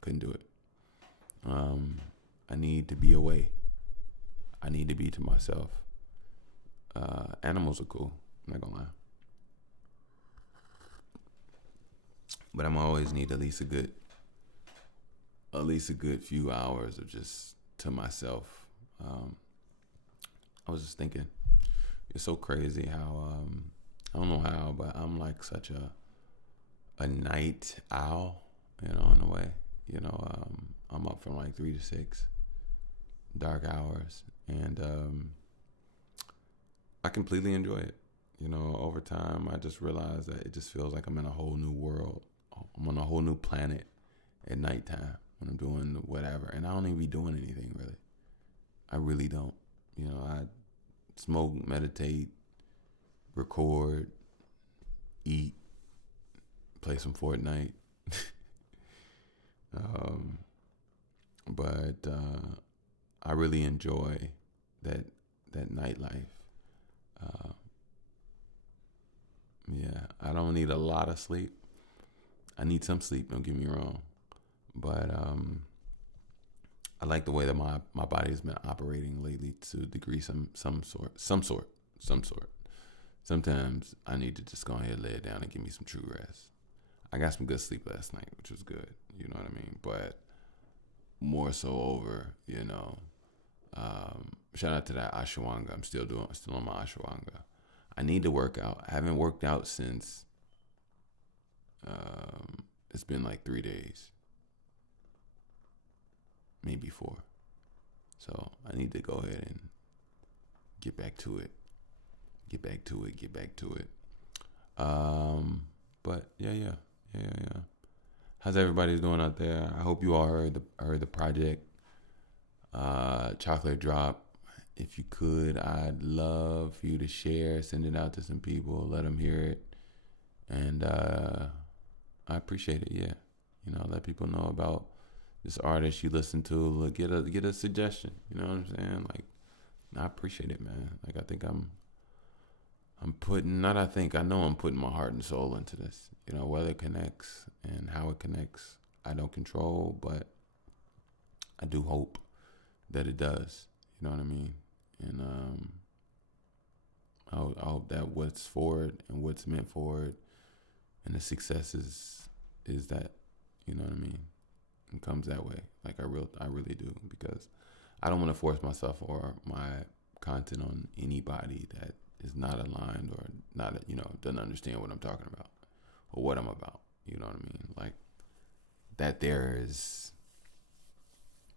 Couldn't do it. I need to be away. I need to be to myself. Animals are cool. I'm not gonna lie. But I'm always need at least a good few hours of just to myself. I was just thinking, it's so crazy how I don't know how, but I'm like such a night owl, in a way. I'm up from like 3 to 6 dark hours, and I completely enjoy it. Over time, I just realized that it just feels like I'm in a whole new world. I'm on a whole new planet at nighttime when I'm doing whatever, and I don't even be doing anything really. I really don't. I smoke, meditate, record, eat, play some Fortnite. But I really enjoy that nightlife. Yeah, I don't need a lot of sleep. I need some sleep, don't get me wrong. But I like the way that my body has been operating lately to a degree, some sort. Sometimes I need to just go ahead and lay it down and give me some true rest. I got some good sleep last night, which was good. You know what I mean? But more so over, shout out to that ashwagandha. I'm still on my ashwagandha. I need to work out. I haven't worked out since it's been like 3 days, maybe 4. So I need to go ahead and get back to it. But yeah. How's everybody doing out there? I hope you all heard the project, Chocolate Drop. If you could, I'd love for you to share, send it out to some people, let them hear it, and I appreciate it. Yeah, let people know about this artist you listen to. Get a suggestion. You know what I'm saying? Like, I appreciate it, man. Like, I think I'm putting, not I think, I know I'm putting my heart and soul into this. Whether it connects and how it connects, I don't control, but I do hope that it does. You know what I mean? And I hope that what's for it and what's meant for it and the success is that, you know what I mean? It comes that way. Like, I really do, because I don't want to force myself or my content on anybody that is not aligned or not, doesn't understand what I'm talking about or what I'm about. You know what I mean? Like, that there is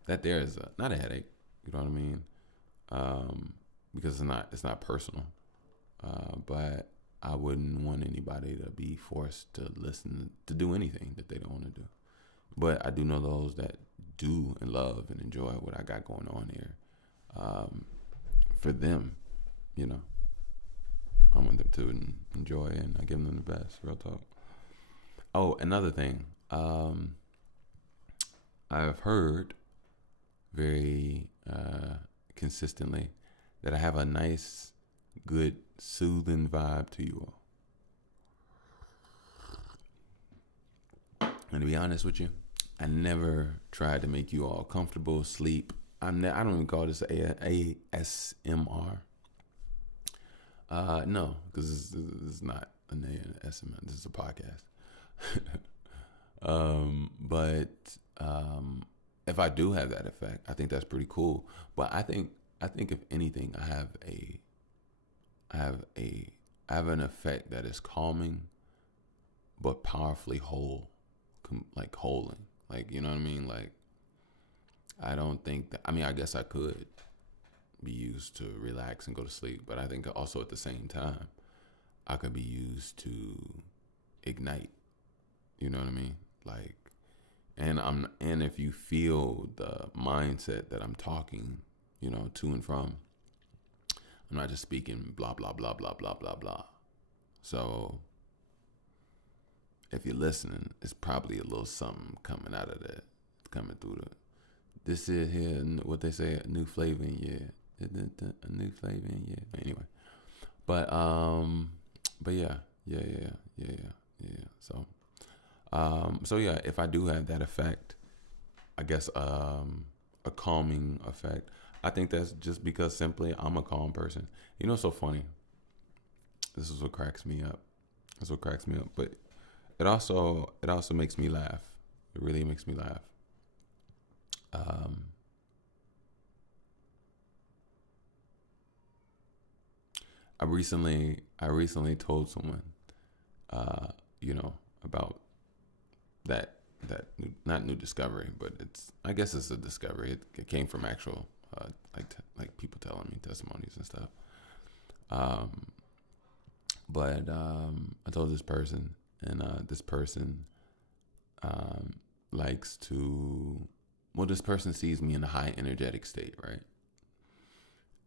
not a headache. You know what I mean? Because it's not personal. But I wouldn't want anybody to be forced to listen to do anything that they don't want to do. But I do know those that do and love and enjoy what I got going on here. For them, I want them to enjoy, and I give them the best. Real talk. Oh, another thing. I've heard very consistently that I have a nice, good, soothing vibe to you all. And to be honest with you, I never tried to make you all comfortable, sleep. I don't even call this ASMR. No, because this is not an ASMR. This is a podcast. But if I do have that effect, I think that's pretty cool. But I think if anything, I have an effect that is calming, but powerfully like holding. Like, you know what I mean? Like, I don't think that, I guess I could be used to relax and go to sleep, but I think also at the same time, I could be used to ignite. You know what I mean? Like, and if you feel the mindset that I'm talking, to and from, I'm not just speaking blah, blah, blah, blah, blah, blah, blah. So if you're listening, it's probably a little something coming out of that, coming through this is here, what they say, a new flavor in yeah. A new flavor in yeah. Anyway, but yeah. So yeah, if I do have that effect, I guess a calming effect, I think that's just because simply I'm a calm person. It's so funny. This is what cracks me up. But it also makes me laugh. It really makes me laugh. I recently told someone, about that not new discovery, but I guess it's a discovery. It came from actual like people telling me testimonies and stuff. But I told this person, and this person likes to. Well, this person sees me in a high energetic state, right?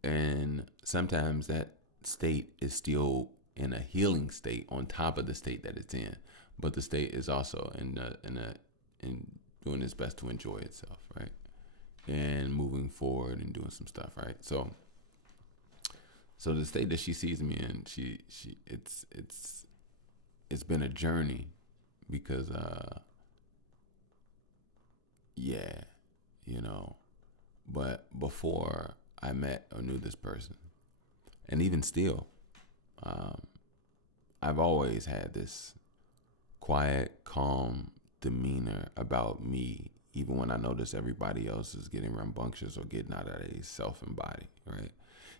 And sometimes that state is still in a healing state on top of the state that it's in, but the state is also in doing its best to enjoy itself, right? And moving forward and doing some stuff, right? So the state that she sees me in, it's been a journey because but before I met or knew this person, and even still, I've always had this quiet, calm demeanor about me, even when I notice everybody else is getting rambunctious or getting out of a self-embody, right?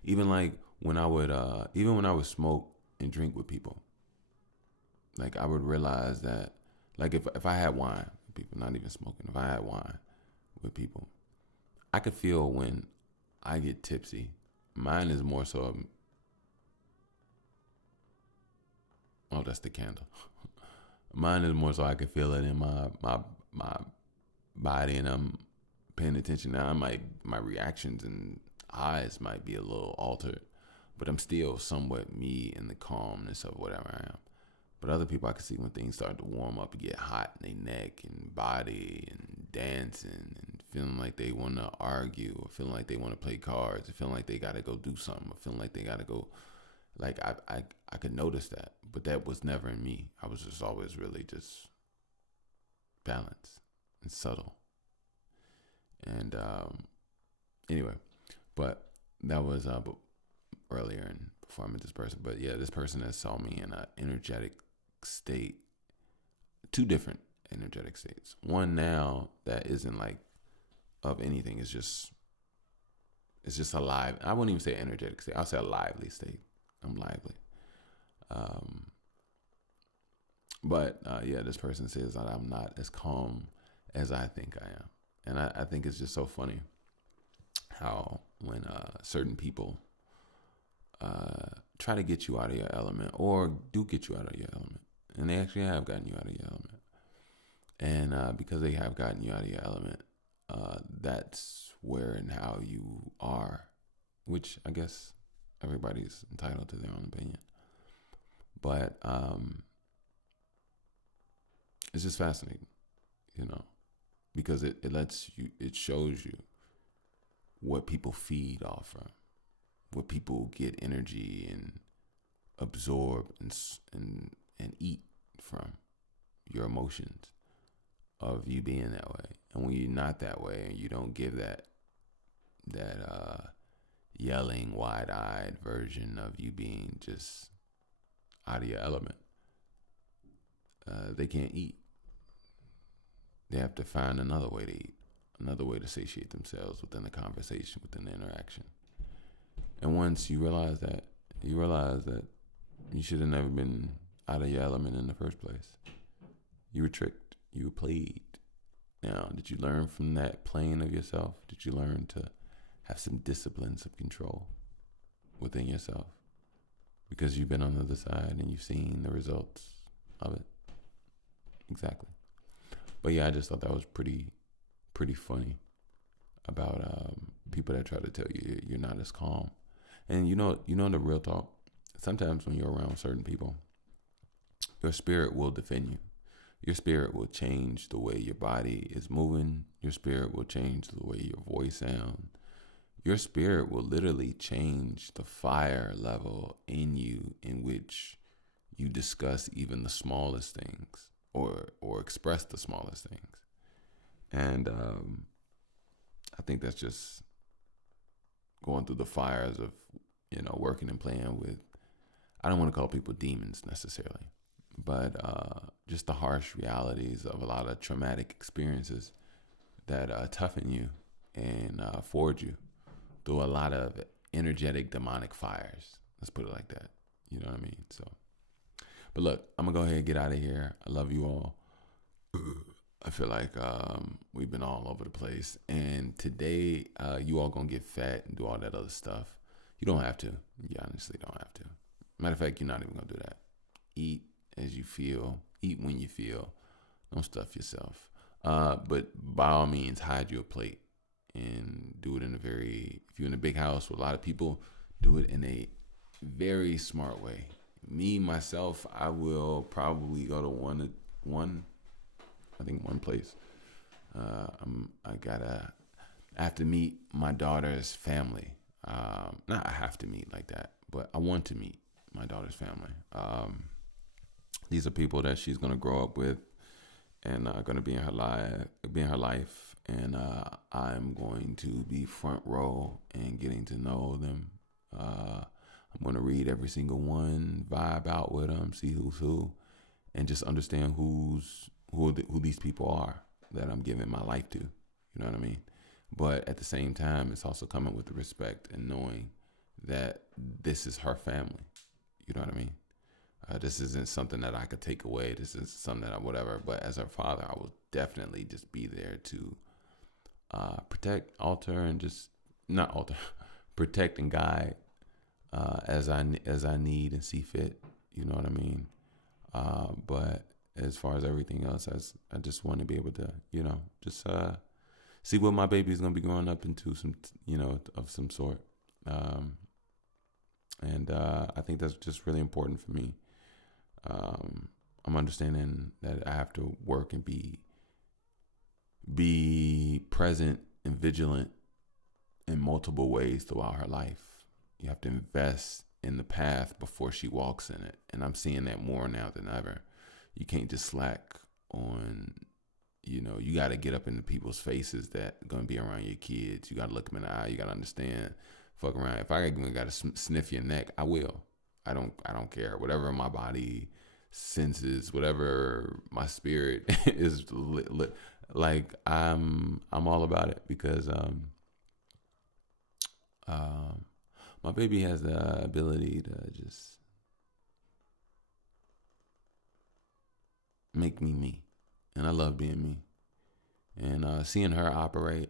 Even like when I would smoke and drink with people, like I would realize that, like if I had wine with people, not even smoking, if I had wine with people, I could feel when I get tipsy. Mine is more so Oh, that's the candle. Mine is more so I can feel it in my body, and I'm paying attention now. My reactions and eyes might be a little altered, but I'm still somewhat me in the calmness of whatever I am. But other people, I can see when things start to warm up and get hot in their neck and body and dancing and feeling like they want to argue, or feeling like they want to play cards, or feeling like they got to go do something, or feeling like they got to go. Like I could notice that, but that was never in me. I was just always really just balanced and subtle. And anyway, but that was earlier and before I met this person. But yeah, this person that saw me in an energetic state, two different energetic states. One now that isn't like of anything. It's just a live. I wouldn't even say energetic state. I'll say a lively state. I'm lively. But yeah, this person says that I'm not as calm as I think I am. And I think it's just so funny how when certain people try to get you out of your element, or do get you out of your element, and they actually have gotten you out of your element. And because they have gotten you out of your element, that's where and how you are, which I guess everybody's entitled to their own opinion. But it's just fascinating, because it lets you, it shows you what people feed off from, what people get energy and absorb and eat from, your emotions of you being that way. And when you're not that way, and you don't give that yelling, wide-eyed version of you being just out of your element, they can't eat. They have to find another way to eat, another way to satiate themselves within the conversation, within the interaction. And once you realize that you should have never been out of your element in the first place. You were tricked. You were played. Now, did you learn from that playing of yourself? Did you learn to have some discipline, some control within yourself? Because you've been on the other side and you've seen the results of it. Exactly. But yeah, I just thought that was pretty funny about people that try to tell you you're not as calm. And you know the real talk. Sometimes when you're around certain people, your spirit will defend you. Your spirit will change the way your body is moving. Your spirit will change the way your voice sounds. Your spirit will literally change the fire level in you in which you discuss even the smallest things, or express the smallest things. And I think that's just going through the fires of, working and playing with, I don't want to call people demons necessarily, but just the harsh realities of a lot of traumatic experiences that toughen you and forge you through a lot of energetic demonic fires. Let's put it like that. You know what I mean? So, but look, I'm gonna go ahead and get out of here. I love you all. I feel like we've been all over the place, and today you all gonna get fat and do all that other stuff. You don't have to. You honestly don't have to. Matter of fact, you're not even gonna do that. Eat as you feel. Eat when you feel. Don't stuff yourself. But by all means, hide your plate and do it in if you're in a big house with a lot of people, do it in a very smart way. Me, myself, I will probably go to one place. I have to meet my daughter's family. Not I have to meet like that, but I want to meet my daughter's family. These are people that she's gonna grow up with and gonna be in her life, and I'm going to be front row and getting to know them. I'm gonna read every single one, vibe out with them, see who's who, and just understand who these people are that I'm giving my life to. You know what I mean? But at the same time, it's also coming with the respect and knowing that this is her family. You know what I mean? This isn't something that I could take away. This is something that whatever. But as her father, I will definitely just be there to protect, alter, and just not alter, protect and guide as I need and see fit. You know what I mean? But as far as everything else, I just want to be able to, just see what my baby is gonna be growing up into, some, of some sort. Um, and I think that's just really important for me. I'm understanding that I have to work and be present and vigilant in multiple ways throughout her life. You have to invest in the path before she walks in it, and I'm seeing that more now than ever. You can't just slack on. You got to get up into people's faces that are gonna be around your kids. You got to look them in the eye. You got to understand. Fuck around. If I got to sniff your neck, I will. I don't care. Whatever my body senses, whatever my spirit is like, I'm all about it, because my baby has the ability to just make me, and I love being me. And seeing her operate,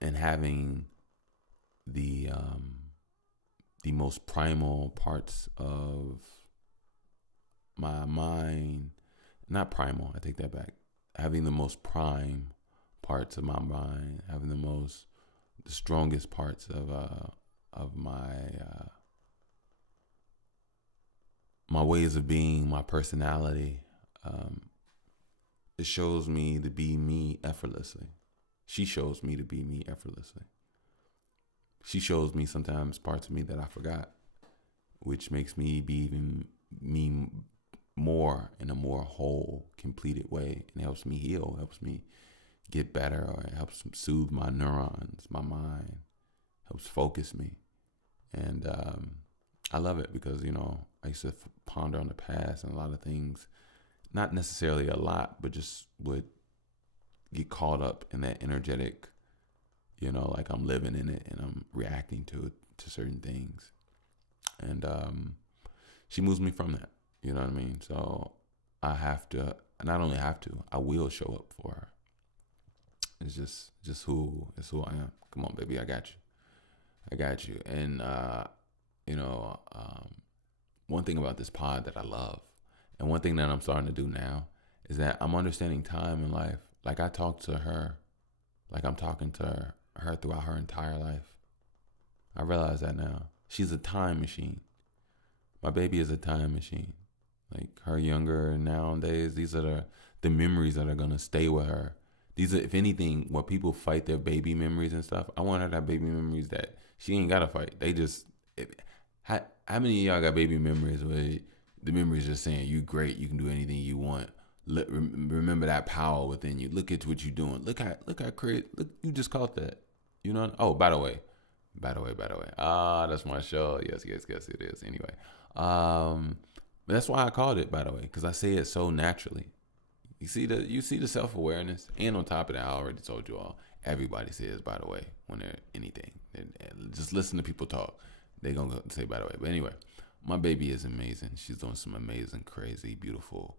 and having the most primal parts of my mind, not primal, I take that back, having the most prime parts of my mind, having the strongest parts of my ways of being, my personality. It shows me to be me effortlessly. She shows me to be me effortlessly. She shows me sometimes parts of me that I forgot, which makes me be even me more in a more whole, completed way, and helps me heal, helps me get better, or it helps soothe my neurons, my mind, helps focus me. And I love it because, I used to ponder on the past and a lot of things, not necessarily a lot, but just would get caught up in that energetic, like I'm living in it and I'm reacting to certain things. And she moves me from that, you know what I mean? So I have to, not only have to, I will show up for her. It's just who I am. Come on, baby, I got you. And one thing about this pod that I love, and one thing that I'm starting to do now, is that I'm understanding time in life. Like, I talk to her like I'm talking to her throughout her entire life. I realize that now. She's a time machine. My baby is a time machine. Like, her younger nowadays, these are the memories that are going to stay with her. These are, if anything, when people fight their baby memories and stuff, I want her to have baby memories that she ain't got to fight. They just, how many of y'all got baby memories where the memories just saying, you great, you can do anything you want. Remember that power within you. Look at what you're doing. Look how crazy. Look, you just caught that. Oh, by the way. That's my show. Yes, it is. Anyway, that's why I called it, by the way, because I say it so naturally. You see the self-awareness, and on top of that, I already told you all, everybody says, by the way, when they're anything. Just listen to people talk. They're going to say, by the way. But anyway, my baby is amazing. She's doing some amazing, crazy, beautiful,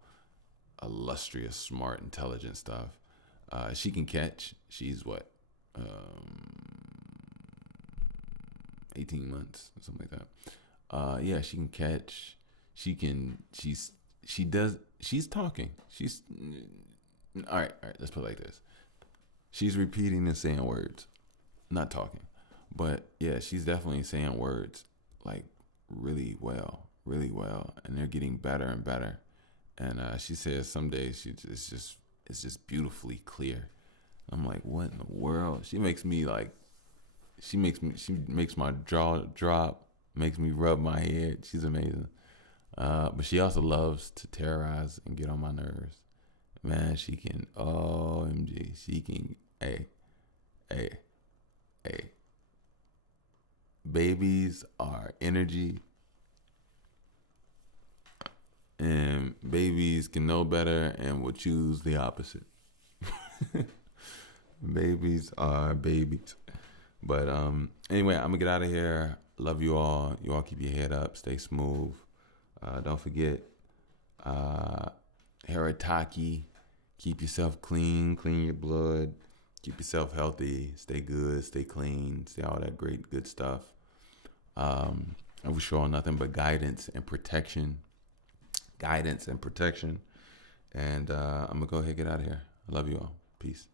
illustrious, smart, intelligent stuff. She can catch. She's what? 18 months, something like that. Yeah, she can catch. She's talking. All right, let's put it like this. She's repeating and saying words, not talking. But yeah, she's definitely saying words like really well. And they're getting better and better. And she says some days it's just beautifully clear. I'm like, what in the world? She makes my jaw drop, makes me rub my head. She's amazing. But she also loves to terrorize and get on my nerves. Man, she can, OMG, she can, hey. Babies are energy, and babies can know better and will choose the opposite. Babies are babies. But anyway, I'm gonna get out of here. Love you all. You all keep your head up. Stay smooth. Don't forget, Harataki. Keep yourself clean. Clean your blood. Keep yourself healthy. Stay good. Stay clean. Stay all that great, good stuff. I wish you all nothing but guidance and protection guidance and protection. And I'm going to go ahead and get out of here. I love you all. Peace.